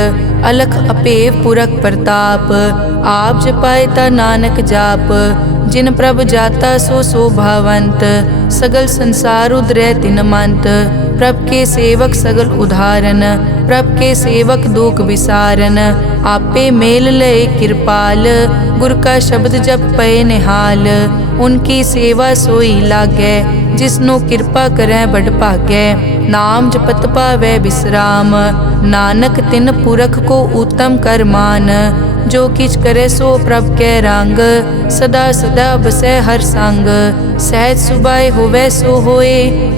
अलख अपेव पुरख प्रताप, आप जपाए ता नानक जाप। जिन प्रभ जाता सो शोभावंत, सगल संसार उदरै तिन मंत। प्रभ के सेवक सगल उदाहरण, प्रभ के सेवक दुख विसारन। आपे मेल लय कृपाल, गुर का शब्द जप पए निहाल। उनकी सेवा सोई लागै, जिसनो कृपा करै बड़ भागै। नाम जपत पावै विश्राम, नानक तिन पुरख को उत्तम कर मान। जो किछ करे सो प्रभ कै रंग, सदा सदा बसै हर संग। सहज सुभाए होवै सो होए,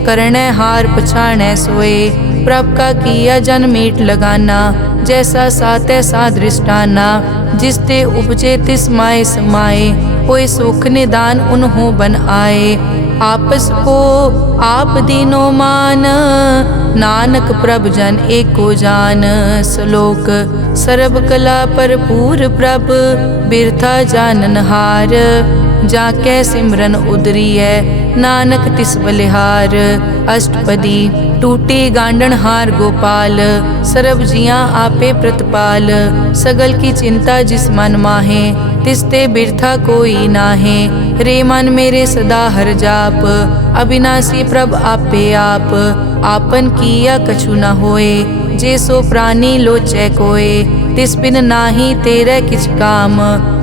करणै हार पछाणै सोए। प्रभ का किया जन मीट लगाना, जैसा सातै सा दृष्टाना। जिस ते उपजे तिस माए समाए, होए सुख निदान उन्हों बन आए। आपस को आप दीनो मान, नानक प्रभ जन एको जान। श्लोक सर्ब कला भरपूर प्रभ, बिरथा जानन हार। जाकै सिमरन उदरियै, नानक तिस बलिहार। अष्टपदी टूटी गांडन हार गोपाल, सर्ब जियां आपे प्रतिपाल। सगल की चिंता जिस मन माहे, तिसते बिरथा कोई नाहे। रे मन मेरे सदा हर जाप, अविनाशी प्रभ आपे आप। आपन किया कछु न होए, जे सो प्राणी लोचै कोय। तिस बिन नाही तेरे किछ काम,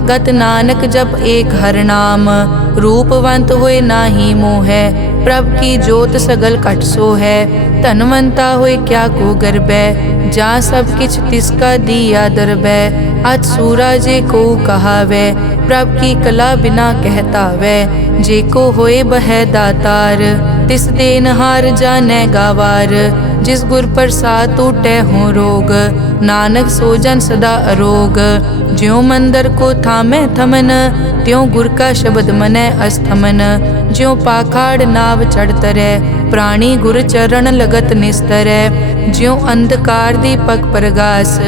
गत नानक जप एक हर नाम। रूपवंत होए नाही मोहै, प्रभ की जोत सगल कट सो है। धनवंता होए क्या को गर्बै, जा सब किछ तिसका दिया दरबै। अत सूरा जे को कहावै, प्रभ की कला बिना कहतावै। जे को होए बह दातार, तिस देनहार जानै गावार। जिस गुर प्रसाद टूटै हो रोग, नानक सो जन सदा अरोग। ज्यों मंदिर को थामै थमन, त्यों गुर का शब्द मनै अस्थमन। ज्यों पाखाड़ नाव चढ़ तरै, प्राणी गुर चरण लगत निस्तरै। ज्यों अंधकार दीपक प्रगास,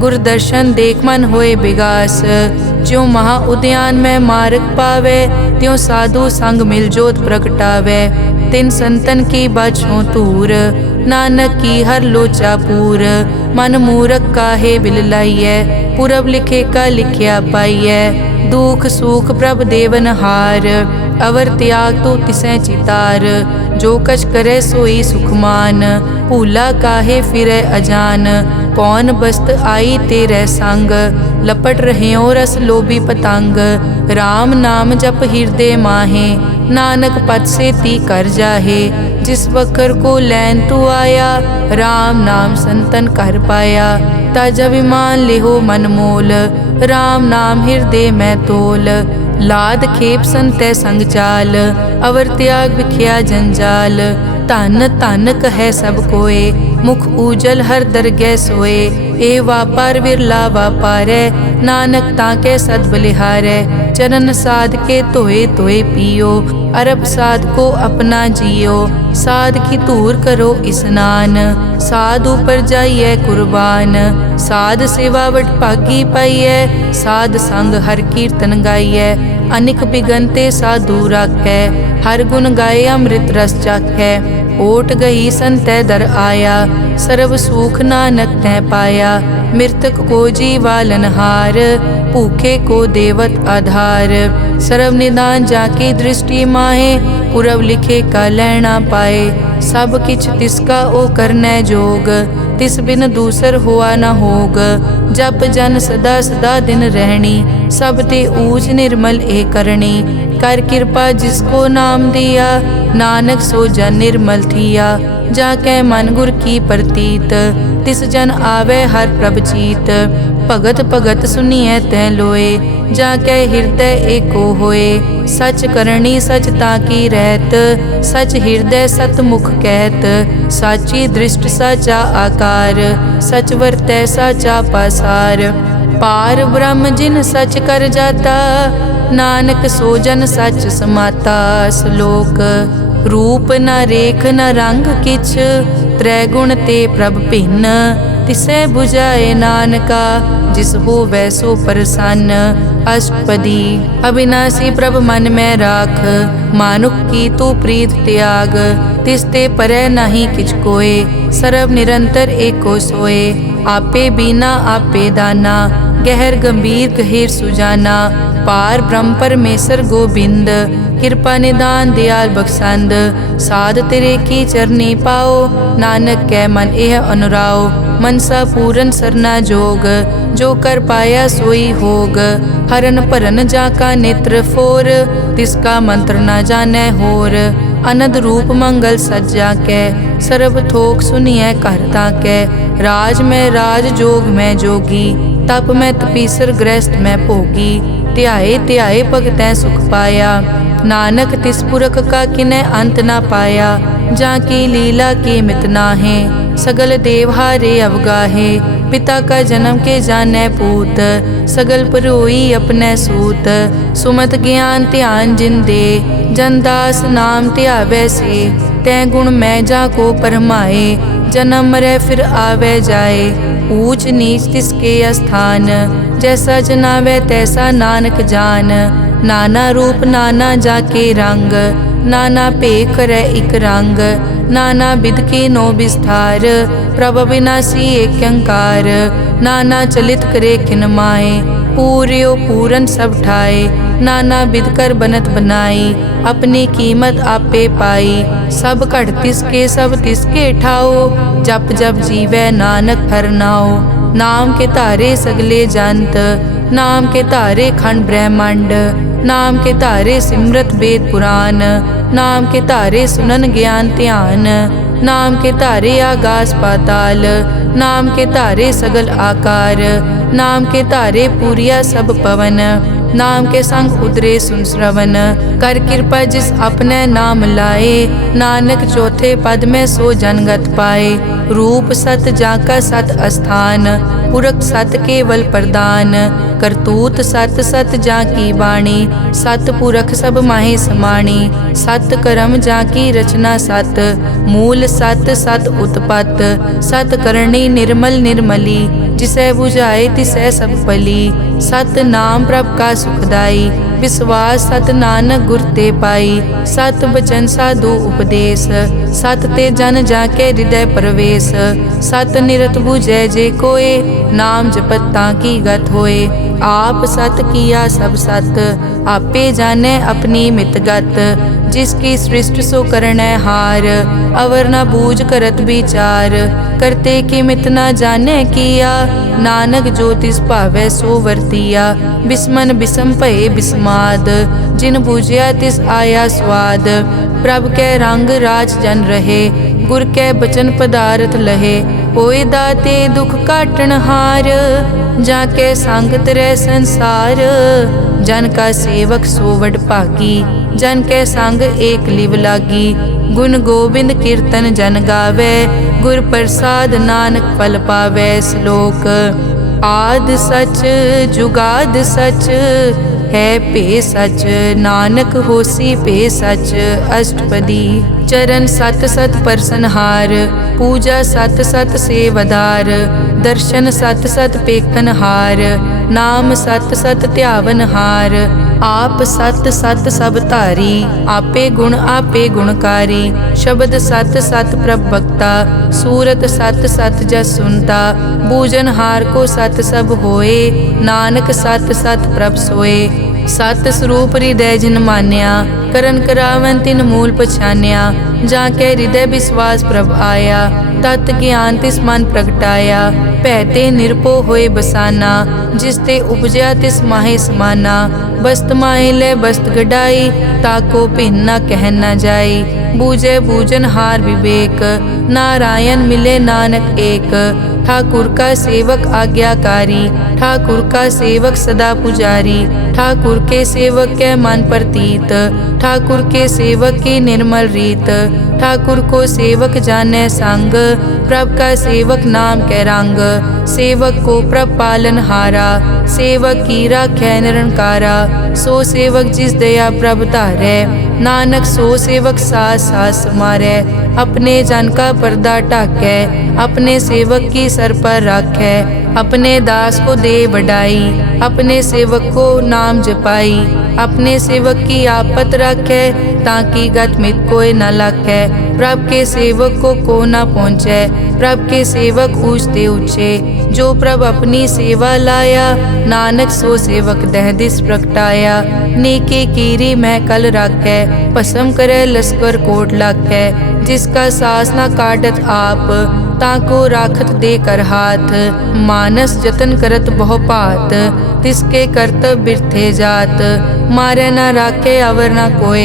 गुर दर्शन देख मन होए विगास। ज्यों महा उद्यान में मार्ग पावे, त्यों साधु संग मिल जोत प्रगटावे। तिन संतन की बाछों तूर, नानक की हर लोचा पूर। मन मूरख काहे बिल लाइयै, पुरब लिखे का लिखिया पाइयै। दुख सुख प्रभ देवन हार, अवर त्याग तो तिसै चितार। जो कछ करे सोई सुखमान, भूला काहे फिरै अजान। कौन बस्त आई तेरे संग, लपट रहे रस लोभी पतंग। राम नाम जप हृदय माहे, नानक पद से ती कर जाहे। जिस वखर को लैन तू आया, राम नाम संतन कर पाया। तज अभिमान लेहो मन मोल, राम नाम हृदय में तोल। लाद खेप संतै संग चाल, अवर त्याग बिखिया जंजाल। धन धन कहे सब कोय, मुख उजल हर दरगह सोए। ए वापार विरला वापारै, नानक ताके सद बलिहारै। चरण साध के धोए धोए पियो, अरब साध को अपना जियो। साध की धूर करो स्नान, साध ऊपर जाइए कुर्बान। साध सेवा वट भागी पाइयै, साध संग हर कीर्तन गाइयै। अनिक बिगनते साधु राखै, हर गुण गाए अमृत रस चाखै। ओट गई संतै दर आया, सर्व सुख नानक तै पाया। मृतक को जीवालन हार, भूखे को देवत आधार। सर्व निदान जाकी दृष्टि माहे, पुरब लिखे का लैना पाए। सब किछ तिसका ओ करनै जोग, तिस बिन दूसर हुआ न होग। जप जन सदा सदा दिन रहनी, सब ते ऊज निर्मल ए करनी। कर कृपा जिसको नाम दिया, नानक सो जन निर्मल थिया। जाकै मन गुर की प्रतीत, तिस जन आवे हर प्रभ चीत। भगत भगत सुनिए तै लोए, जाके हृदय एको होए। सच करनी सच ताकी रहत, सच हृदय सत मुख कहत। साची दृष्ट साचा आकार, सच वर्तै साचा पासार। पार ब्रह्म जिन सच कर जाता, नानक सो जन सच समाता। श्लोक रूप न रेख न रंग किछ, त्रैगुण ते प्रभ भिन्न। तिसै बुझाए नानका, जिस हो वैसो प्रसन्न। अष्टपदी अविनाशी प्रभ मन में राख, मानुख की तू प्रीत त्याग। तिसते परै नहीं किछ कोय, सर्व निरंतर एको सोए। आपे बीना आपे दाना, गहर गंभीर गहीर सुजाना। पार ब्रह्म परमेश्वर गोबिंद, कृपा निदान दयाल बख्शंद। साध तेरे की चरनी पाओ, नानक कै मन एह अनुराओ। मनसा पूरन सरना जोग, जो कर पाया सोई होग। हरन भरन जाका नेत्र फोर, तिसका मंत्र न जानै होर। अनद रूप मंगल सज्जा कै, सर्व थोक सुनिए कर ताकै। राज में राज जोग में जोगी, तप में तपीसर गृहस्थ में भोगी। ध्याए ध्याए भगतै सुख पाया, नानक तिस पुरख का किनै अंत ना पाया। जाकी लीला की मित नाहे, सगल देवहारे अवगाहे। पिता का जन्म के जानै पूत, सगल परोई अपने सूत। सुमत ज्ञान ध्यान जिन दे, जनदास नाम ध्यावै से। तै गुण मैं जाको परमाए, जन्म मरै फिर आवे जाए। ऊंच नीच तिसके स्थान, जैसा जनावे तैसा नानक जान। नाना रूप नाना जाके रंग, नाना भेख करे इक रंग। नाना बिध के नो विस्तार, प्रभ विनाशी एक अंकार। नाना चलित करे खिन माए, पूर्यो पूरन सब ठाए। नाना बिध कर बनत बनाई, अपनी कीमत आपे पाई। सब घट तिसके सब तिसके ठाओ, जप जप जीवै नानक हर नाओ। नाम के तारे सगले जंत, नाम के तारे खंड ब्रह्मांड। नाम के तारे सिमरत वेद पुराण, नाम के तारे सुनन ज्ञान ध्यान। नाम के तारे आकाश पाताल, नाम के तारे सगल आकार। नाम के तारे पूरिया सब पवन, नाम के संग उतरे सुन श्रवण। कर कृपा जिस अपने नाम लाए, नानक चौथे पद में सो जनगत पाए। रूप सत जाका सत अस्थान, पुरख सत केवल प्रदान। करतूत सत सत जाकी वाणी, सत पुरख सब माहे समाणी। सत कर्म जाकी रचना सत, मूल सत सत उत्पत। सत करणी निर्मल निर्मली, जिसे बुझाए तिसै सब पली। सत नाम प्रभ का सुखदाई, विश्वास सत नानक गुर ते पाई। सत बचन साधु उपदेश, सत ते जन जाके हृदय प्रवेश। सत निरत बुझै जे कोय, नाम जपत ताकी गत होए। आप सत किया सब सत, आपे जाने अपनी मित गत। जिसकी सृष्टि सो करनै हार, अवर न बूझ करत विचार। करते कि मित न जाने किया, नानक जो तिस भावै सो वर्तिया। बिस्मन बिसम भये बिस्माद, जिन बूझिया तिस आया स्वाद। प्रभ कै रंग राज जन रहे, गुर कै बचन पदारथ लहे। होए दाते दुख काटन हार, जाके संग तरै संसार। जन का सेवक सो वड भागी, जन के संग एक लिव लागी। गुण गोबिंद कीर्तन जन गावे, गुर प्रसाद नानक फल पावे। श्लोक आद सच जुगाद सच, है पे सच नानक होसी पे सच। अष्टपदी चरण सत सत परसनहार, पूजा सत सत सेवदार। दर्शन सत सत पेखनहार, नाम सत सत ध्यावनहार। आप सत सत सब धारी, आपे गुण आपे गुणकारी। शब्द सत सत प्रभ भक्ता, सूरत सत सत जस सुनता। बूझनहार को सत सब होए, नानक सत सत प्रभ सोए। सत स्वरूप हृदय जिन मान्या, करन करावन तिन मूल पछान्या। जाके हृदय विश्वास प्रभ आया, तत् ज्ञान तिस मन प्रगटाया। भैते निरपो होए बसाना, जिसते उपजया तिस माहे समाना। बस्त माहे ले बस्त गडाई, ताको भिन्न न कह न जाई। बूझे बूझन हार विवेक, नारायण मिले नानक एक। ठाकुर का सेवक आज्ञाकारी, ठाकुर का सेवक सदा पुजारी, ठाकुर के सेवक के मन प्रतीत, ठाकुर के सेवक की निर्मल रीत, ठाकुर को सेवक जाने संग, प्रभ का सेवक नाम के रंग, सेवक को प्रभ पालन हारा, सेवक की राखै निरंकारा, सो सेवक जिस दया प्रभ धारै, नानक सो सेवक सास सास मारै, अपने जन का पर्दा ढाकै, अपने सेवक की सर पर राखै, अपने दास को दे बढ़ाई, अपने सेवक को नाम जपाई, अपने सेवक की आपत राखै, ताकि गत मित कोई न लाखै, प्रभ के सेवक को न पहुँचै, प्रभ के सेवक ऊंचते ऊंचे, जो प्रभ अपनी सेवा लाया, नानक सो सेवक दह दिस प्रगटाया, नेके कीरी मैं कल राखै, भस्म करे लश्कर कोट लाखै, जिसका सास न काटत आप, ताको राखत दे कर हाथ, मानस जतन करत बहु पात, तिसके करतब बिरथे जात, मारे न राखे अवर न कोय,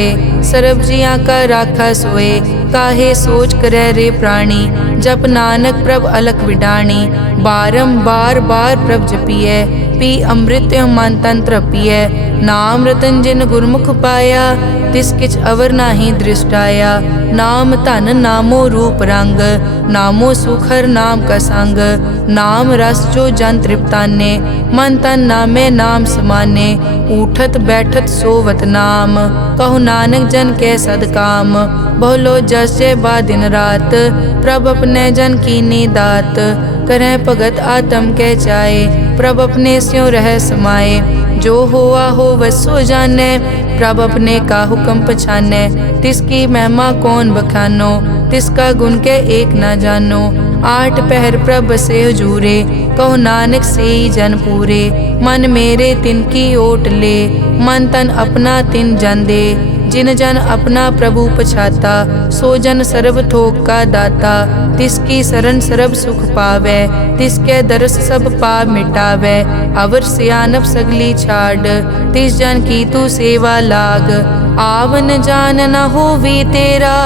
सर्ब जियां का राखा सोए, काहे सोच करे रे प्राणी, जप नानक प्रभ अलख विडाणी, बारंबार बार प्रभ जपिए, पी अमृत मन तन तृपिए, नाम रतन जिन गुरमुख पाया, तिस किछ अवर नाही दृष्टाया, नाम धन नामो रूप रंग, नामो सुखर नाम का संग, नाम रस जो जन तृप्ताने, मन तन नामे नाम समाने, उठत बैठत सोवत नाम, कहु नानक जन के सदकाम, बहुलो जस जय बा दिन रात, प्रभ अपने जन कीनी दात, करें भगत आत्म के चाहे, प्रभ अपने स्यों रह समाए, जो होआ हो वसो जाने, प्रभ अपने का हुक्म पछाने, तिसकी महिमा कौन बखानो, तिसका गुण के एक न जानो, आठ पहर प्रभ बसे हजूरे, कहो नानक से जन पूरे, मन मेरे तिनकी ओट ले, मन तन अपना तिन जन दे, जिन जन अपना प्रभु पछाता, सो जन सर्ब थोक का दाता, तिसकी शरण सर्ब सुख पावे, तिसके दरस सब पाप मिटावे, अवर सियानप सगली छाड़, तिस जन की तू सेवा लाग, आवन जान न होवी तेरा,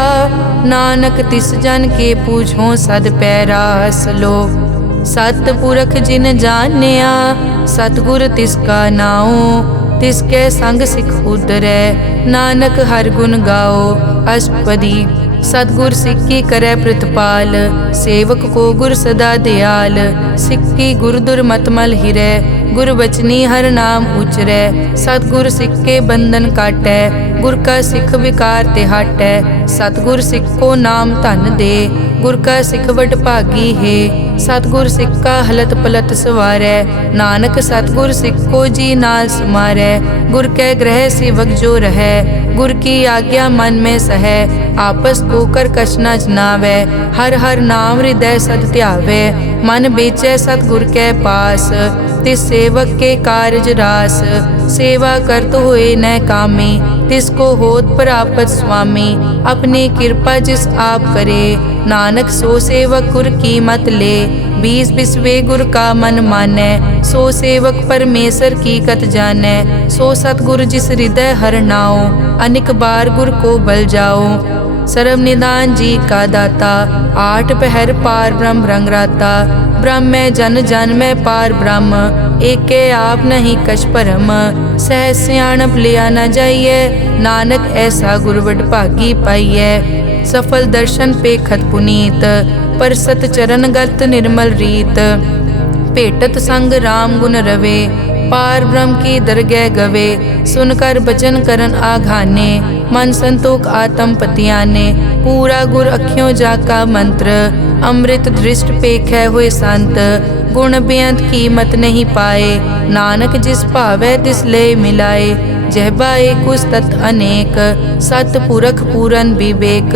नानक तिस जन के पूछो सद पैरा, सलोक सतपुरख जिन जानिया, सतगुर तिसका नाओ, तिसके संग सिख उतरै, नानक हर गुण गाओ, अष्टपदी सतगुर सिक्की करे प्रतिपाल, सेवक को गुर सदा दयाल, सिक्की गुर दुर्मतमल हिरै, गुर बचनी हर नाम उचरै, सतगुर सिक्के बंधन काटै, गुर का सिख विकार ते हटै, सतगुर सिख को नाम धन दे, गुर का सिख वड भागी है, सतगुर सिख का हलत पलत सवारै, नानक सतगुर सिख को जी नाल समारै, गुर के ग्रह सेवक जो रहै, गुर की आज्ञा मन में सहै, आपस को कर कछ न जनावै, हर हर नाम हृदय सद ध्यावै, मन बेचै सतगुर के पास, तिस सेवक के कारज रास, सेवा करत होए न कामी, तिसको होत प्रापत स्वामी, अपनी कृपा जिस आप करे, नानक सो सेवक गुर की मत ले, बीस बिसवे गुर का मन मानै, सो सेवक परमेश्वर की कत जानै, सो सतगुर जिस हृदय हर नाओ, अनिक बार गुर को बल जाओ, सर्व निदान जी का दाता, आठ पहर पार ब्रह्म रंग राता, ब्रह्म में जन जन में पार ब्रह्म, एके आप नहीं कछ परम, सह सियाणप लिया न जाइए, नानक ऐसा गुरवड भागी पाइए, सफल दर्शन पेखत पुनीत, परसत चरण गत निर्मल रीत, भेटत संग राम गुण रवे, पार ब्रह्म की दरगह गवे, सुनकर बचन करन आघाने, मन संतोख आत्म पतियाने, पूरा गुर अखियों जाका मंत्र, अमृत दृष्ट पेखै हुए संत, गुण बेअंत कीमत नहीं पाए, नानक जिस भावै तिस ले मिलाए, जहबा एक तत् अनेक, सतपुरख पूरन विवेक,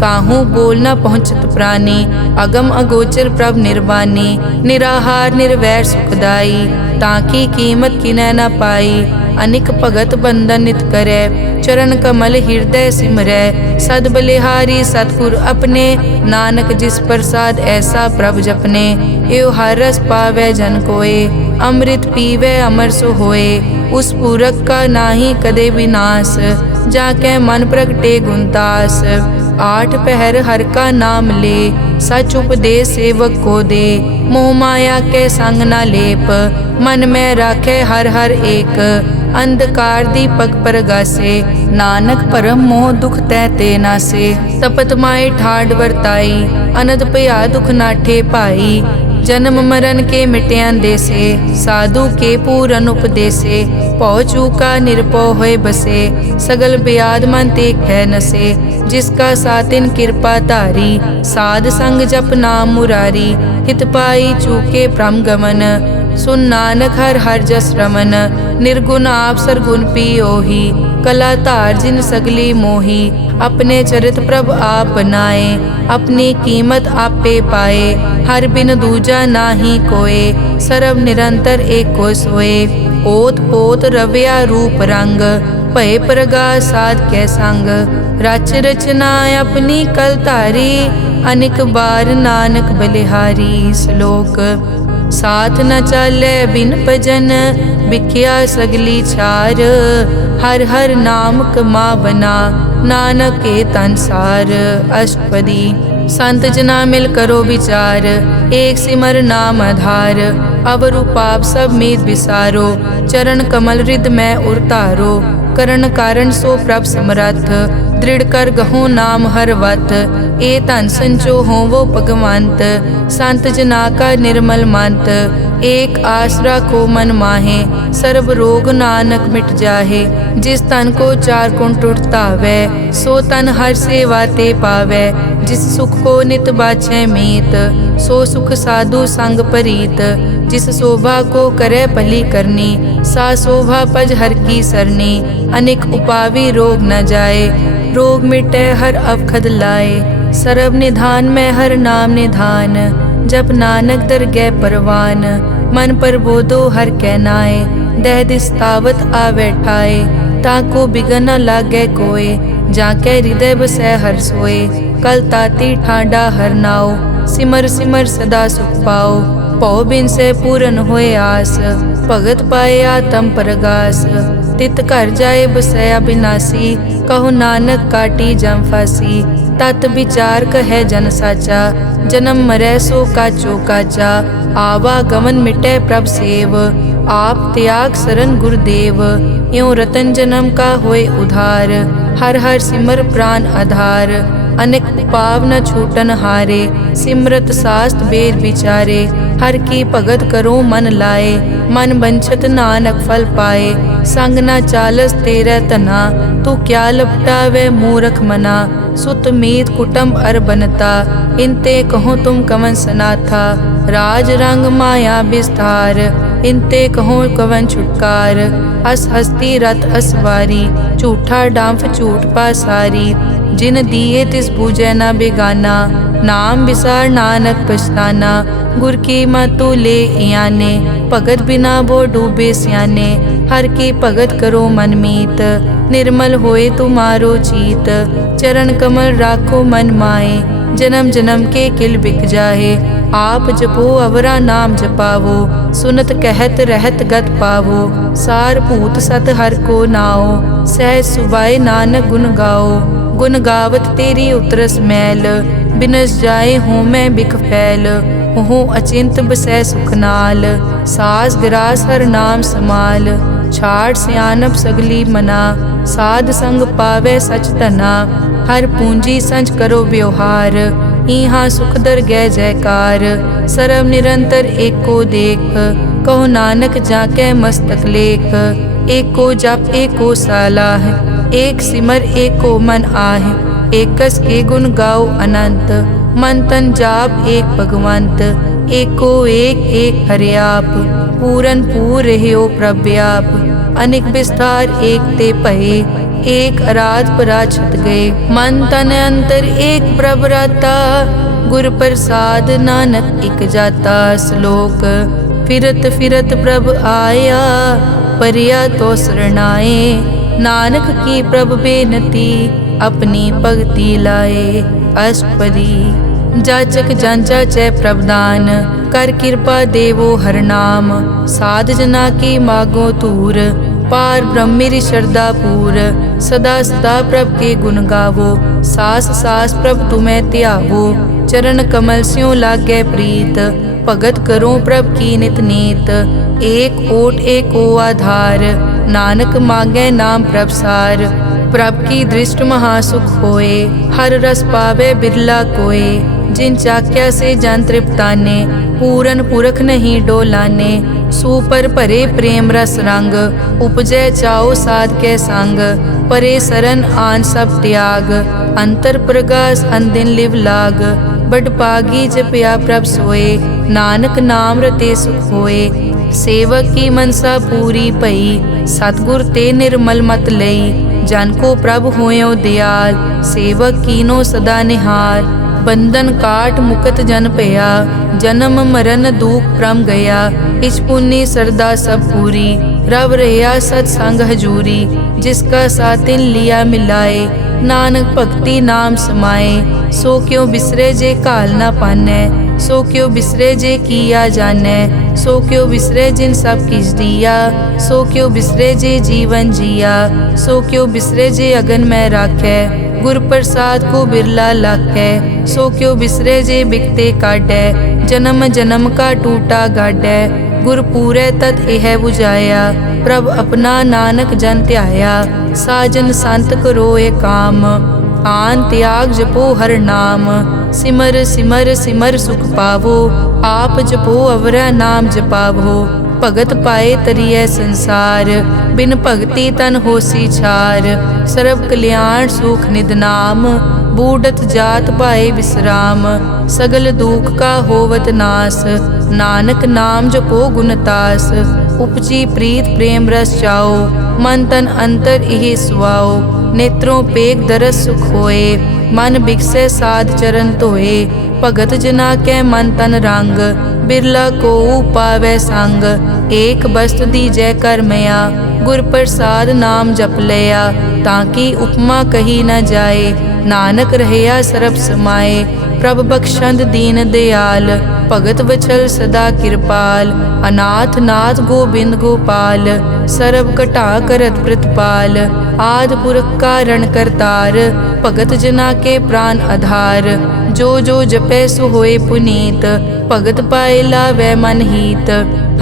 काहू बोल न पहुँचत प्राणी, अगम अगोचर प्रभ निर्वाणी, निराहार निर्वैर सुखदाई, ताकी कीमत किनै न पाई, अनिक भगत बंधन नित करै, चरण कमल हृदय सिमरै, सद बलिहारी सतगुर अपने, नानक जिस प्रसाद ऐसा प्रभ जपने, एव हर रस पावै जन कोय, अमृत पीवै अमर सो होए, उस पूरक का नाही कदे विनाश, जाके मन प्रगटे गुणतास, आठ पहर हर का नाम ले, सच उपदेश सेवक को दे। मोह माया के संग न लेप, मन में राखे हर हर एक। अंधकार दीपक परगासे, नानक परम मोह दुख तैते नासे। तपत माए ठाड वर्ताई, अनद पया दुख नाठे पाई। जन्म मरण के मिट्यां देसे, साधु के पूरन उपदेसे। पौ चूका निरपौ होए बसे, सगल ब्याद मन ते खे नसे। जिसका सातिन कृपा धारी, साध संग जप नाम मुरारी। हित पाई चूके भ्रम गमन, सुन नानक हर हर जस रमन। निर्गुण आप सरगुण पियोही, कला धार जिन सगली मोही। अपने चरित प्रभ आप बनाए, अपनी कीमत आपे पाए। हर बिन दूजा नाही कोय, सरब निरंतर एको सोए। ओत पोत रव्या रूप रंग, भय प्रगास साध कै संग। रच रचना अपनी कल धारी, अनेक बार नानक बलिहारी। श्लोक साथ न चाले बिन भजन, बिख्या सगली छार। हर हर नाम कमावना, नानक के तन सार। अष्टपदी संत जना मिल करो विचार, एक सिमर नाम आधार। अवर उपाप सब मीत विसारो, चरण कमल हृद में उरतारो। करण कारण सो प्रभ समरथ, दृढ़ कर गहो नाम हर वत। ए धन संचो हो वो भगवंत, संत जना का निर्मल मंत। एक आसरा को मन माहे, सर्व रोग नानक मिट जाहे। जिस तन को चार गुण टूटता वै, सो तन हर सेवा ते पावै। जिस सुख को नित बाछै मीत, सो सुख साधु संग परीत। जिस शोभा को करे भली करनी, सा शोभा पज हर की सरनी। अनेक उपावी रोग न जाए, रोग मिटे हर अवखद लाए। सर्व निधान में हर नाम निधान, जप नानक दरगह परवान। मन पर बोधो हर कहनाए, दह दिस्तावत आवे ठाए। ताको बिगन न लागे कोय, जाके हृदय बसै हर सोए। कल ताती ठांडा हर नाओ, सिमर सिमर सदा सुख पाओ। पौ बिन से पूरन होए आस, भगत पाए आत्म परगास। तित घर जाए बसया बिनासी, कहो नानक काटी जम फासी। तत विचार कहे जन साचा, जन्म मरै सो काचो काचा। आवागमन मिटे प्रभ सेव, आप त्याग शरण गुरुदेव। यों रतन जन्म का होए उधार, हर हर सिमर प्राण आधार। अनेक पाव न छूटन हारे, सिमरत शास्त्र वेद विचारे। हर की भगत करो मन लाए, मन बंछत नानक फल पाए। संग न चालस तेरा तना, तू क्या लपटावे मूरख मना। सुत मीत कुटुंब अर बनता, इनते कहो तुम कवन सनाथा। राज रंग माया विस्तार, इनते कहो कवन छुटकार। अस हस्ती रथ असवारी, झूठा डांफ झूठ पासारी। जिन दिए तिस पूजै न बेगाना, नाम विसार नानक पछताना। गुर की मतु ले याने, भगत बिना वो डूबे स्याने। हर की भगत करो मन मीत, निर्मल होए तुम्हारो चीत। चरण कमल राखो मन माए, जन्म जन्म के किल बिक जाहे। आप जपो अवरा नाम जपावो, सुनत कहत रहत गत पावो। सार भूत सत हर को नाओ, सहज सुबाए नानक गुण गाओ। गुण गावत तेरी उतरस मैल, बिनस जाए हूँ मैं बिख फैल। हूँ अचिंत बसै सुख नाल, सास ग्रास हर नाम समाल। छाड़ सियानप सगली मना, साध संग पावे सच तना। हर पूंजी संच करो व्यवहार, इहाँ सुख दर गै जयकार। सरब निरंतर एको देख, कहो नानक जाके मस्तक लेख। एको जप एको सालाह, एक सिमर एको मन आह। एकस के गुण गाओ अनंत, मन तन जाप एक भगवंत। एको एक एक हरियाप, पूरन पूर रहियो प्रव्याप। अनेक विस्तार एक ते पहे, एक अराध पराछत गए। मन तन अंतर एक प्रभ राता, गुर प्रसाद नानक इक जाता। श्लोक फिरत फिरत प्रभ आया, परिया तो शरणाए। नानक की प्रभ बेनती, अपनी भगति लाए। अष्टपदी जाचक जांचा चै प्रभदान, कर कृपा देवो हर नाम। साध जना की मागो तूर, पार ब्रह्म मेरी श्रद्धा पूर। सदा सदा प्रभ के गुण गावो, सास सास प्रभ तुम्हें त्यावो। चरण कमल स्यों लागे प्रीत, भगत करो प्रभ की नित नीत। एक ओट एको आधार, नानक मांगे नाम प्रभ सार। प्रभ की दृष्ट महासुख होए, हर रस पावे बिरला कोय। जिन चाक्या से जन तृप्ताने, पूरन पुरख नहीं डोलाने। सुपर भरे प्रेम रस रंग, उपजै चाओ साध के संग। परे सरन आन सब त्याग, अंतर प्रगास अनदिन लिव लाग। बड़ पागी जपया प्रभ सोए, नानक नाम रते सुख होए। सेवक की मनसा पूरी भई, सतगुर ते निर्मल मत लई। जन को प्रभ होयो दयाल, सेवक कीनो सदा निहाल। बंधन काट मुकत जन पया, जन्म मरण दुख प्रम गया। इस पुण्य सरदा सब पूरी, रव रहा सत्संग हजूरी। जिसका सातिन लिया मिलाए, नानक भक्ति नाम समाए। सो क्यों बिसरे जे काल ना पानै, सो क्यों बिसरे जे किया जानै। सो क्यों बिसरे जिन सब किस दिया, सो क्यों बिसरे जे जीवन जिया। सो क्यों बिसरे जे अगन में राखै, गुर प्रसाद को बिरला लाखै। सो क्यों बिसरे जे बिकते काटै, जन्म जन्म का टूटा गाडै। गुर पूरे तत् एह बुझाया, प्रभ अपना नानक जन ध्याया। साजन संत करो ए काम, आन त्याग जपो हर नाम। सिमर सिमर सिमर सुख पावो, आप जपो अवरा नाम जपावो। भगत पाए तरिए संसार, बिन भगति तन होसी छार। सर्व कल्याण सुख निद नाम, बूढ़त जात पाए विश्राम। सगल दुख का होवत नास, नानक नाम जपो गुणतास। उपजी प्रीत प्रेम रस चाओ, मन तन अंतर इहि सुआओ। नेत्रों पेग दरस सुख होए, मन बिकसे साध चरण धोए। भगत जना के मन तन रंग, बिरला को पावै संग। एक बस्त दीजै कर मया, गुर प्रसाद नाम जप लिया। ताकि उपमा कही न जाए, नानक रहया सरब समाए। प्रभ बख्शंद दीन दयाल, भगत वचल सदा कृपाल। अनाथ नाथ गोबिंद गोपाल, सरब कटा करत प्रतिपाल। आद पुरख कारण करतार, भगत जना के प्राण आधार। जो जो जपै सो होए पुनीत, भगत पाए लावै मन हीत।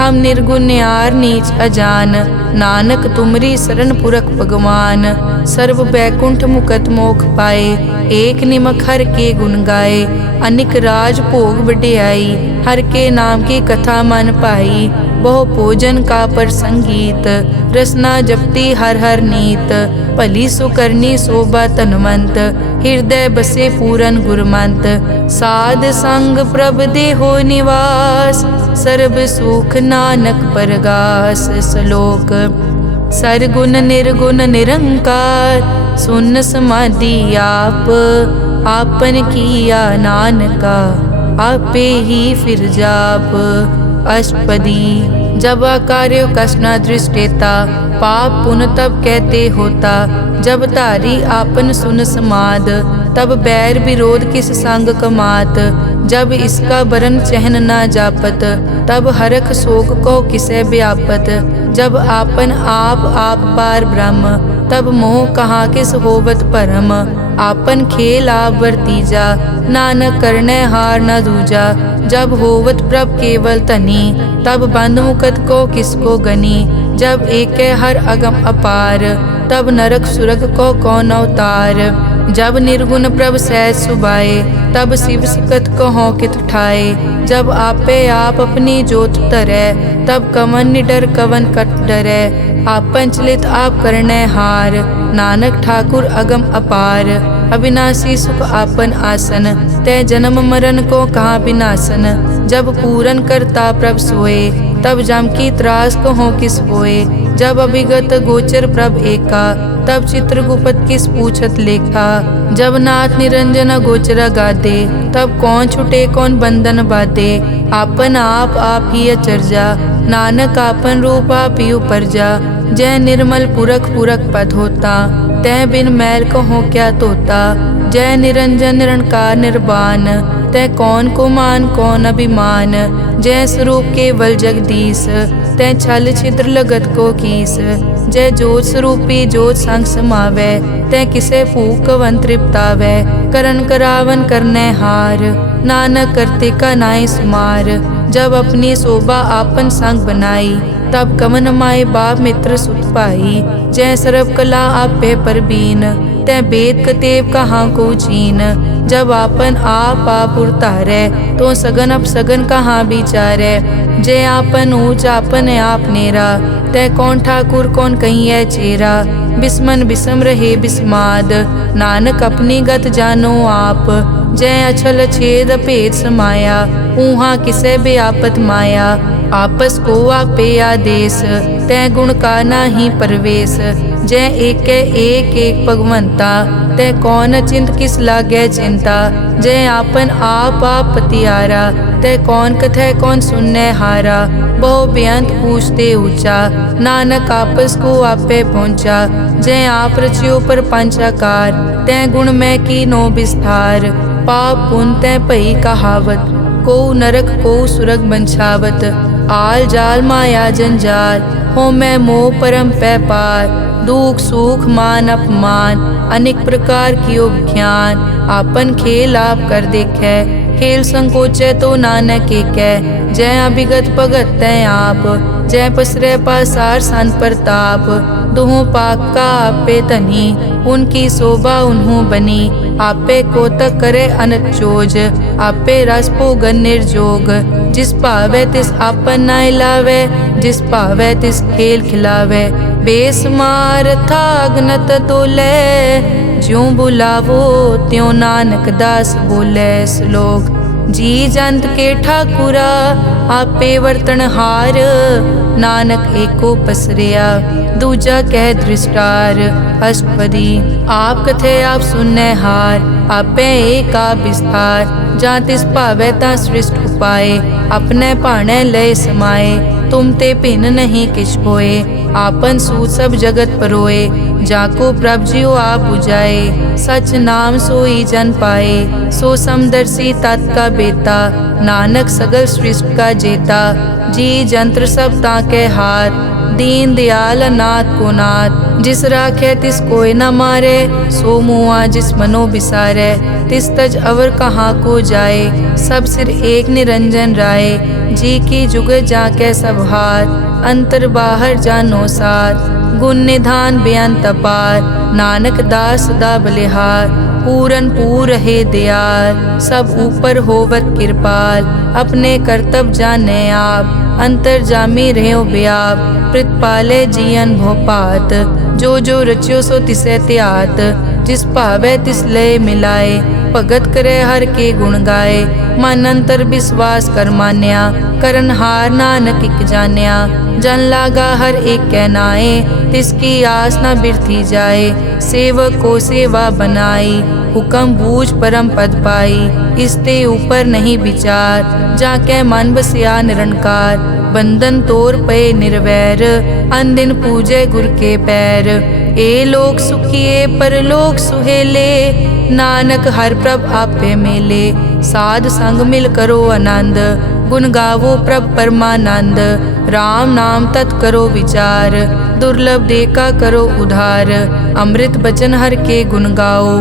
हम निर्गुण न्यार नीच अजान, नानक तुमरी शरण पुरख भगवान। सर्व बैकुंठ मुकत मोख पाए, एक निमक हर के गुण गाए। अनिक राज भोग बढ़ियाई, हर के नाम की कथा मन पाई। बहु भोजन का पर संगीत, रसना जपती हर हर नीत। भली सुकरनी शोभा तनवंत, हृदय बसे पूरन गुरमंत। साध संग प्रभ देहो निवास, सर्ब सुख नानक परगास। श्लोक सरगुण निर्गुण निरंकार, सुन समाधि आप। आपन किया नानका, आपे ही फिर जाप। अष्टपदी जब कार्य कष्ट न दृष्टेता, पाप पुण्य तब कहते होता। जब धारी आपन सुन समाद, तब बैर विरोध किस संग कमात। जब इसका बरन चहन न जापत, तब हरख शोक को किसे व्यापत। जब आपन आप आप पार ब्रह्म, तब मोह कहाँ किस होवत परम। आपन खेल आप वर्तीजा, नानक करने हार न दूजा। जब होवत प्रभ केवल तनी, तब बंद मुकत को किसको गनी। जब एक हर अगम अपार, तब नरक सुरग को कौन अवतार। जब निर्गुण प्रभ सहज सुबाए, तब शिव सिकत कहो कित ठाए। जब आपे आप अपनी जोत धरै, तब कवन निडर कवन कट डरै। आपन चलित आप करने हार, नानक ठाकुर अगम अपार। अविनाशी सुख आपन आसन, तै जन्म मरण को कहाँ विनाशन। जब पूरन करता प्रभ सोए, तब जम की त्रास कहो किस होए। जब अभिगत गोचर प्रभ एका, तब चित्रगुप्त किस पूछत लेखा। जब नाथ निरंजन गोचर गादे, तब कौन छुटे कौन बंधन बाधे। आपन आप ही अचरजा, नानक आपन रूप आप ही उपरजा। जय निर्मल पुरख पुरख पद होता, तै बिन मैल कहो क्या तोता। जय निरंजन निरंकार निर्वाण, तै कौन को मान कौन अभिमान। जय स्वरूप केवल जगदीश, तै छल छिद्र लगत को कीस। जय जोत स्वरूपी जोत संग समावै, तै किसे भूख कवन तृप्तावै। करन करावन करने हार, नानक करते का नाय सुमार। जब अपनी शोभा आपन संग बनाई, तब कवन माए बाप मित्र सुत पाई। जय सर्व कला आपे परबीन, तै वेद कतेव कहाँ को चीन। जब आपन आप उतारै, तो सगन अपसगन कहाँ विचारै। जय आपन ऊंच आपन आप नेरा, तै कौन ठाकुर कौन कहिए चेरा। बिस्मन बिसम रहे बिस्माद, नानक अपनी गत जानो आप। जय अछल छेद भेद समाया, ऊहा किसे व्यापत माया। आपस को आपे आदेश, तै गुण का नाही परवेश। जय एक भगवंता, तै कौन चिंत किस लागे चिंता। जय आपन आप पतियारा, तै कौन कथै कौन सुनने हारा। बहु बेअंत पूछते ऊंचा, नानक आपस को आपे पहुँचा। जय आप रचियो पर पंचाकार, तै गुण में की नो विस्तार। पाप पुन तै भई कहावत, को नरक को सुरग बंछावत। आल जाल माया जंजाल, हो मैं मोह परम पै पार। दुख सुख मान अपमान, अनेक प्रकार कियो विख्यान। आपन खेल आप कर देखे, खेल संकोचे तो नानक एकै। जय अभिगत भगत तै आप, जय पसरे पासार सन प्रताप। दुहों पाक का आपे धनी, उनकी शोभा उन्हों बनी। आपे कोतक करे अनत चोज, आपे रस भोगन निर्जोग। जिस भावे तिस आपन नाय लावे, जिस भावे तिस खेल खिलावे। बेसमार था अगनत तोले, ज्यों बुलावो त्यों नानक दास बोले। श्लोक जी जंत के ठाकुरा, आपे वर्तन हार। नानक एको पसरिया, दूजा कह दृष्टार। अष्टपदी आप कथे आप सुनने हार, आपे एक आप विस्तार। जा तिस भावे ता सृष्ट उपाय, अपने भाणे लय समाए। तुम ते भिन्न नहीं किछ होए, आपन सूत सब जगत परोए। जाको प्रभ जियो आप बुझाए, सच नाम सोई जन पाए। सो समदर्शी तत् का बेता, नानक सगल सृष्टि का जेता। जी जंत्र सब ताके हाथ, दीन दयाल अनाथ को नाथ। जिस राखे तिस कोई न मारे, सो मुआ जिस मनो बिसारे। तिस तज अवर कहाँ को जाए, सब सिर एक निरंजन राय। जी की जुग जाके सब हाथ, अंतर बाहर जानो साथ। गुण निधान बेअंत अपार, नानक दास सदा बलिहार। पूरन पूर रहे दयाल, सब ऊपर होवत कृपाल। अपने कर्तव्य जाने आप, अंतर जामी रहो व्याप। प्रतिपाले जियन भोपात, जो जो रचियो सो तिसे त्यात। जिस भावे तिस लय मिलाए, भगत करे हर के गुण गाए। मन अंतर विश्वास कर मान्या, करन हार नानक इक जान्या। जन लागा हर एक कहनाए, तिसकी आस न बिरथी जाए। सेवक को सेवा बनाई, हुक्म बूझ परम पद पाई। इसते ऊपर नहीं विचार, जाके मन बसिया निरंकार। बंधन तोर पे निर्वैर, अन दिन पूजे गुर के पैर। ए लोक सुखिए परलोक सुहेले, नानक हर प्रभ आपे मेले। साध संग मिल करो आनंद, गुण गावो प्रभ परमानंद। राम नाम तत् करो विचार, दुर्लभ देखा करो उधार। अमृत बचन हर के गुण गाओ,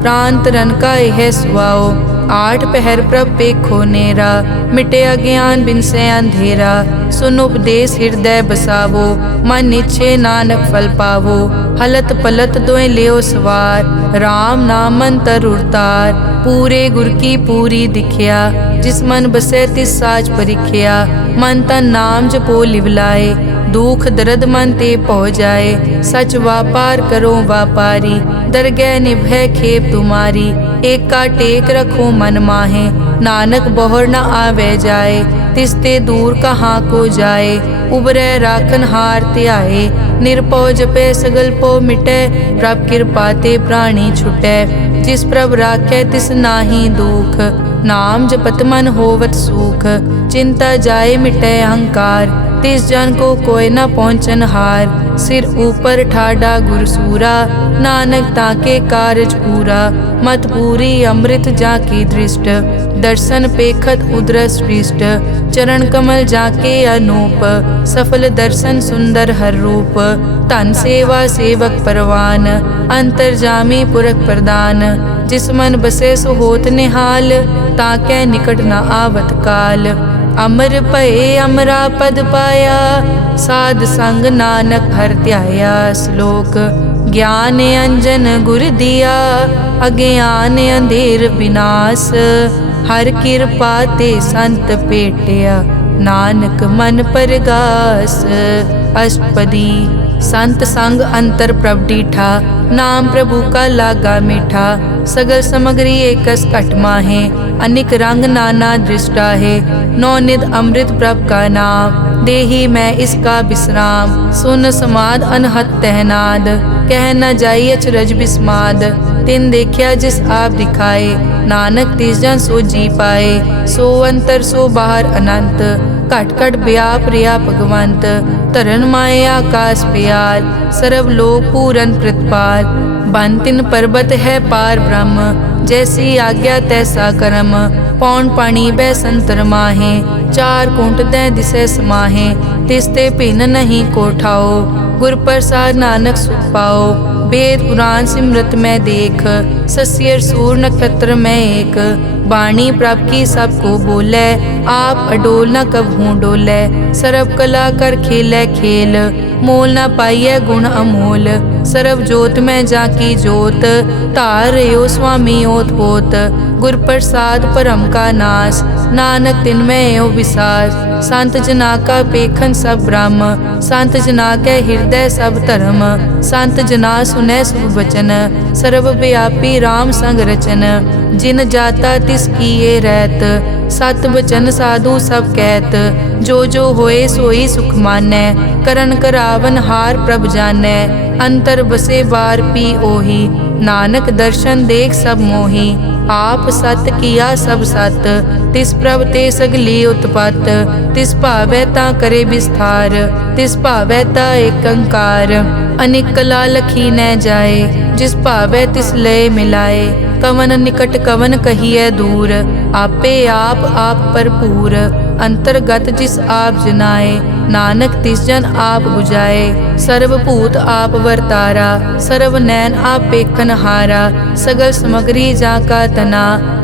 प्राण तरन का यह सुआओ। आठ पहर प्रभ पेखो नेरा, मिटे अज्ञान बिन से अंधेरा। सुन उपदेश हृदय बसावो, मन इच्छे नानक फल पावो। हलत पलत दोए लियो सवार, राम नाम मंतर उड़तार। पूरे गुर की पूरी दिखिया, जिस मन बसे तिस साज परिख्या। मन तन नाम जपो लिवलाए, दुख दर्द मन ते पौ जाए। सच व्यापार करो व्यापारी, दरगह निभै खेप तुम्हारी। एका टेक रखो मन माहे, नानक बहुर न आवे जाए। तिसते दूर कहाँ को जाए, उबरै राखन हार त्याए। निरपौ जपे सगल पो मिटै, प्रभ कृपा ते प्राणी छुटै। जिस प्रभ राखै तिस नाहि दुख, नाम जपत मन होवत सुख। चिंता जाए मिटै अहंकार, तिस जन को कोय न पहुँचन हार। सिर ऊपर ठाडा गुरसूरा, नानक ताके कारज पूरा। मत पूरी अमृत जाकी दृष्ट, दर्शन पेखत उदरस पृष्ठ। चरण कमल जाके अनूप, सफल दर्शन सुंदर हर रूप। धन सेवा सेवक परवान, अंतर्जामी पुरख प्रदान। जिस मन बसे सो होत निहाल, ताकै निकट न आवत काल। अमर भये अमरा पद पाया, साध संग नानक हर ध्याया। श्लोक ज्ञान अंजन गुर दिया, अज्ञान अंधेर विनाश। हर कृपा ते संत पेटिया, नानक मन परगास। अष्टपदी संत संग अंतर प्रभ डीठा, नाम प्रभु का लागा मीठा। सगल समग्री एकस घट माहे, अनिक रंग नाना दृष्टा है। नौ निध अमृत प्रभ का नाम, देही मैं इसका विश्राम। सुन समाद अनहत तहनाद, कह न जाई अचरज बिस्माद। तिन देखिया जिस आप दिखाए, नानक तिस जन सो जी पाए। सो अंतर सो बाहर अनंत, घट घट व्याप रिया भगवंत। तरन माए आकाश प्याल, सर्व लोक पूरन प्रतिपाल। बन तिन पर्वत है पार ब्रह्म, जैसी आज्ञा तैसा कर्म। पौन पानी बै संतर माहे, चार कुंट दै दिसै समाहे। तिसते भिन्न नहीं कोठाओ, गुर प्रसाद नानक सुख पाओ। वेद पुराण सिमरत में देख, सस्यर सूर नक्षत्र में एक। वाणी प्रभ की सबको बोले, आप अडोल न कबहूँ डोले। सर्व कला कर खेलै खेल, मोल न पाइयै गुण अमोल। सर्व जोत में जाकी जोत, धार रहो स्वामी ओत पोत। गुर प्रसाद परम का नाश, नानक तिन में यो विसास। संत जना का पेखन सब ब्रह्म, संत जना के हृदय सब धर्म। संत जना सुनै शुभ वचन, सर्वव्यापी राम संग रचन। जिन जाता तिस किए रहत, सत बचन साधु सब कहत। जो जो होए सोई सुख मानै, करन करावन हार प्रभ जानै। अंतर बसे बार पी ओही, नानक दर्शन देख सब मोही। आप सत किया सब सत, तिस प्रभ ते सगली उत्पत। तिस भावै ता करे विस्तार, तिस भावै ता एक अंकार। अनेक कला लखी न जाए, जिस भावै तिस लय मिलाए। कवन निकट कवन कहिए दूर, आपे आप भरपूर। अंतर्गत जिस आप जनाए, नानक तिस जन आप बुझाए। सर्वभूत आप वर्तारा, सर्व नैन आप पेखन हारा। सगल समग्री जाका तना,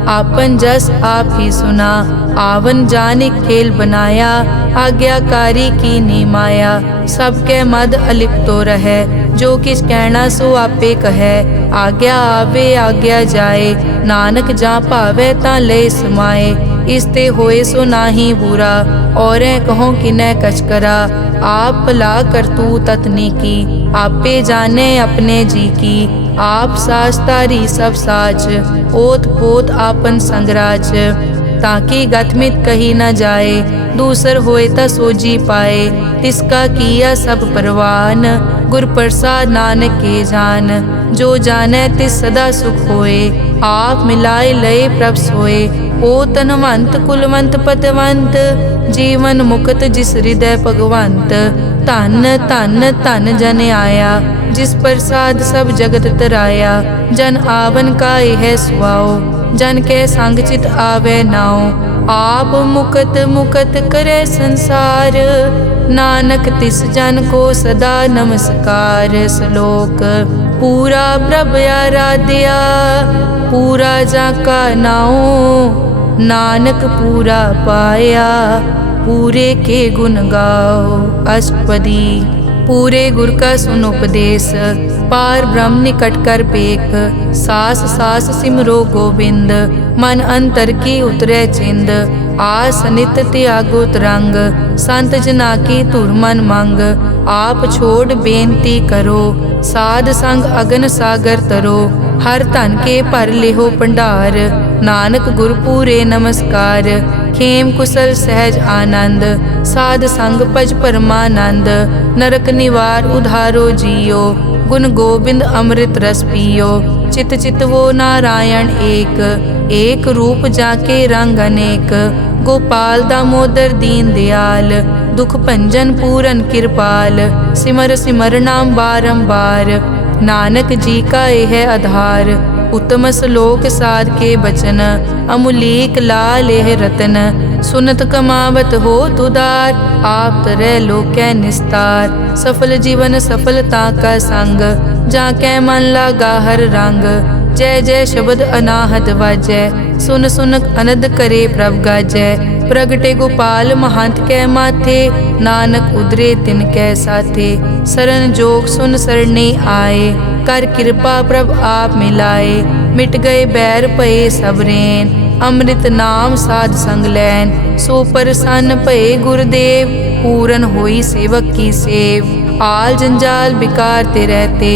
आपन जस आप ही सुना। आवन जान खेल बनाया, आज्ञाकारी की नी माया। सबके मद अलिप्तो रहे, जो किस कहना सो आपे कहे। आज्ञा आवे आज्ञा जाए, नानक जा भावे ता ले समाए। इसते होए सो नाही बुरा, औरे कहो किनै कछ करा। आप भला करतू ततनी की, आपे जाने अपने जी की। आप साच तारी सब साच, ओत पोत आपन संगराज। ताकि गतमित कही न जाए, दूसर होए ता सोजी पाए। तिसका किया सब परवान, गुर प्रसाद नानक के जान। जो जाने तिस सदा सुख होए, आप मिलाए लय प्रभ सोए। ओ तनवंत कुलवंत पतवंत, जीवन मुक्त जिस हृदय भगवंत। धन धन धन जन आया, जिस प्रसाद सब जगत तराया। जन आवन का यह सुआओ, जन के संग चित आवे नाओ। आप मुकत मुकत करे संसार, नानक तिस जन को सदा नमस्कार। श्लोक पूरा प्रभ आराध्या, पूरा जाका नाओ। नानक पूरा पाया, पूरे के गुण गाओ। अष्टपदी पूरे गुर का सुन उपदेश, पार ब्रह्म निकट कर पेख। सास सास सिमरो गोविंद, मन अंतर की उतरे चिंद। आस नित त्यागो तरंग, संत जना की धुर मन मंग। आप छोड़ बेनती करो, साध संग अगन सागर तरो। हर धन के भर लेहो भंडार, नानक गुर पूरे नमस्कार। खेम कुशल सहज आनंद, साध संग भज परमानंद। नरक निवार उधारो जियो, गुण गोविंद अमृत रस पियो। चित चित वो नारायण एक, एक रूप जाके रंग अनेक। गोपाल दामोदर दीन दयाल, दुख भंजन पूरन कृपाल। सिमर सिमर नाम बारंबार, नानक जी का यह आधार। उत्तम श्लोक साध के बचन, अमुलीक लाल यह रतन। सुनत कमावत हो तुदार, आप तरह लोकै निस्तार। सफल जीवन सफलता का संग, जाकै मन लागा हर रंग। जय जय शब्द अनाहत वाजै, सुन सुन अनद करे प्रभ गाजै। प्रगटे गोपाल महंत कै माथे, नानक उदरे तिन कै साथे। सरन जोग सुन सरने आए, कर कृपा प्रभ आप मिलाए। मिट गए बैर भये सब रैन, अमृत नाम साध संग लैन। सो प्रसन्न भये गुरुदेव, पूरन होई सेवक की सेव। आल जंजाल बिकार ते रहते,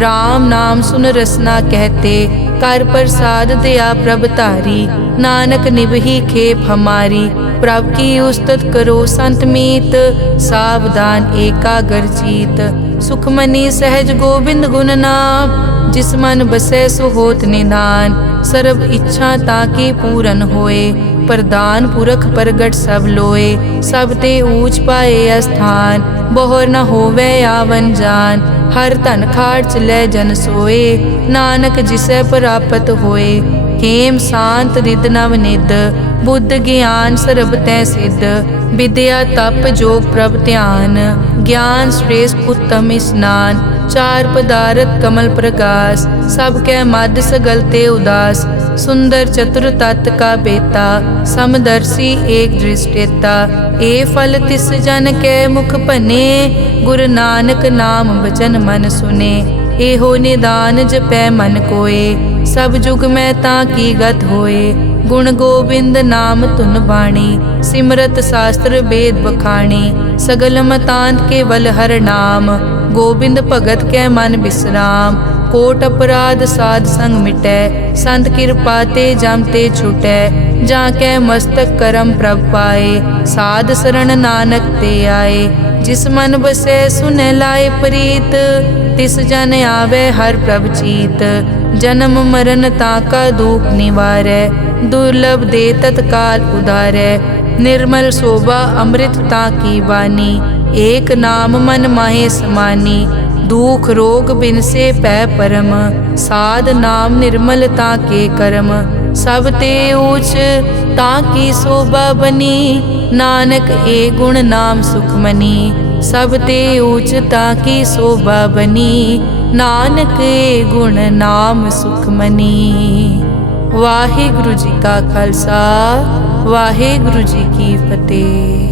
राम नाम सुन रसना कहते। कर प्रसाद दया प्रभ तारी, नानक निभही खेप हमारी। प्रभ की उस्तत करो संत मीत, सावधान एकाग्र चीत। सुखमनी सहज गोबिंद गुण नाम, जिस मन बसै सो होत निधान। सर्ब इच्छा ताकी पूरन होए, प्रदान पुरख प्रगट सब लोए। सब ते ऊंच पाए अस्थान, बहुर न होवे आवन जान। हर धन खाट लै जन सोए, नानक जिसै प्राप्त होए। हेम शांत रिद नव निद, बुद्ध ज्ञान सर्ब तै सिद्ध। विद्या तप जोग प्रभ ध्यान, ज्ञान श्रेष्ठ उत्तम स्नान। चार पदारथ कमल प्रकाश, सब कै मद सगल ते उदास। सुंदर चतुर तत् का बेता, समदर्शी एक दृष्टेता। ए फल तिस जन कै मुख भने, गुरु नानक नाम बचन मन सुने। एहो निदान जपै मन कोय, सब जुग में ताकी गत होए। गुण गोबिंद नाम धुन बाणी, सिमरत शास्त्र वेद बखाणी। सगल मतांत केवल हर नाम, गोबिंद भगत कै मन विश्राम। कोट अपराध साध संग मिटै, संत कृपा ते जम ते छुटै। जाकै मस्तक करम प्रभ पाए, साध शरण नानक ते आए। जिस मन बसै सुनै लाए प्रीत, तिस जन आवे हर प्रभ चीत। जन्म मरण ताका दुख निवारै, दुर्लभ दे तत्काल उदारै। निर्मल शोभा अमृत ताकी वानी, एक नाम मन माहे समानी। दुख रोग बिन से पै परम, साध नाम निर्मल ताके करम। सब ते ऊच ताकी शोभा बनी, नानक ए गुण नाम सुखमनी। सब ते ऊच ताकी शोभा बनी, नानक ए गुण नाम सुखमनी। वाहिगुरु जी का खालसा, वाहिगुरु जी की फतेह।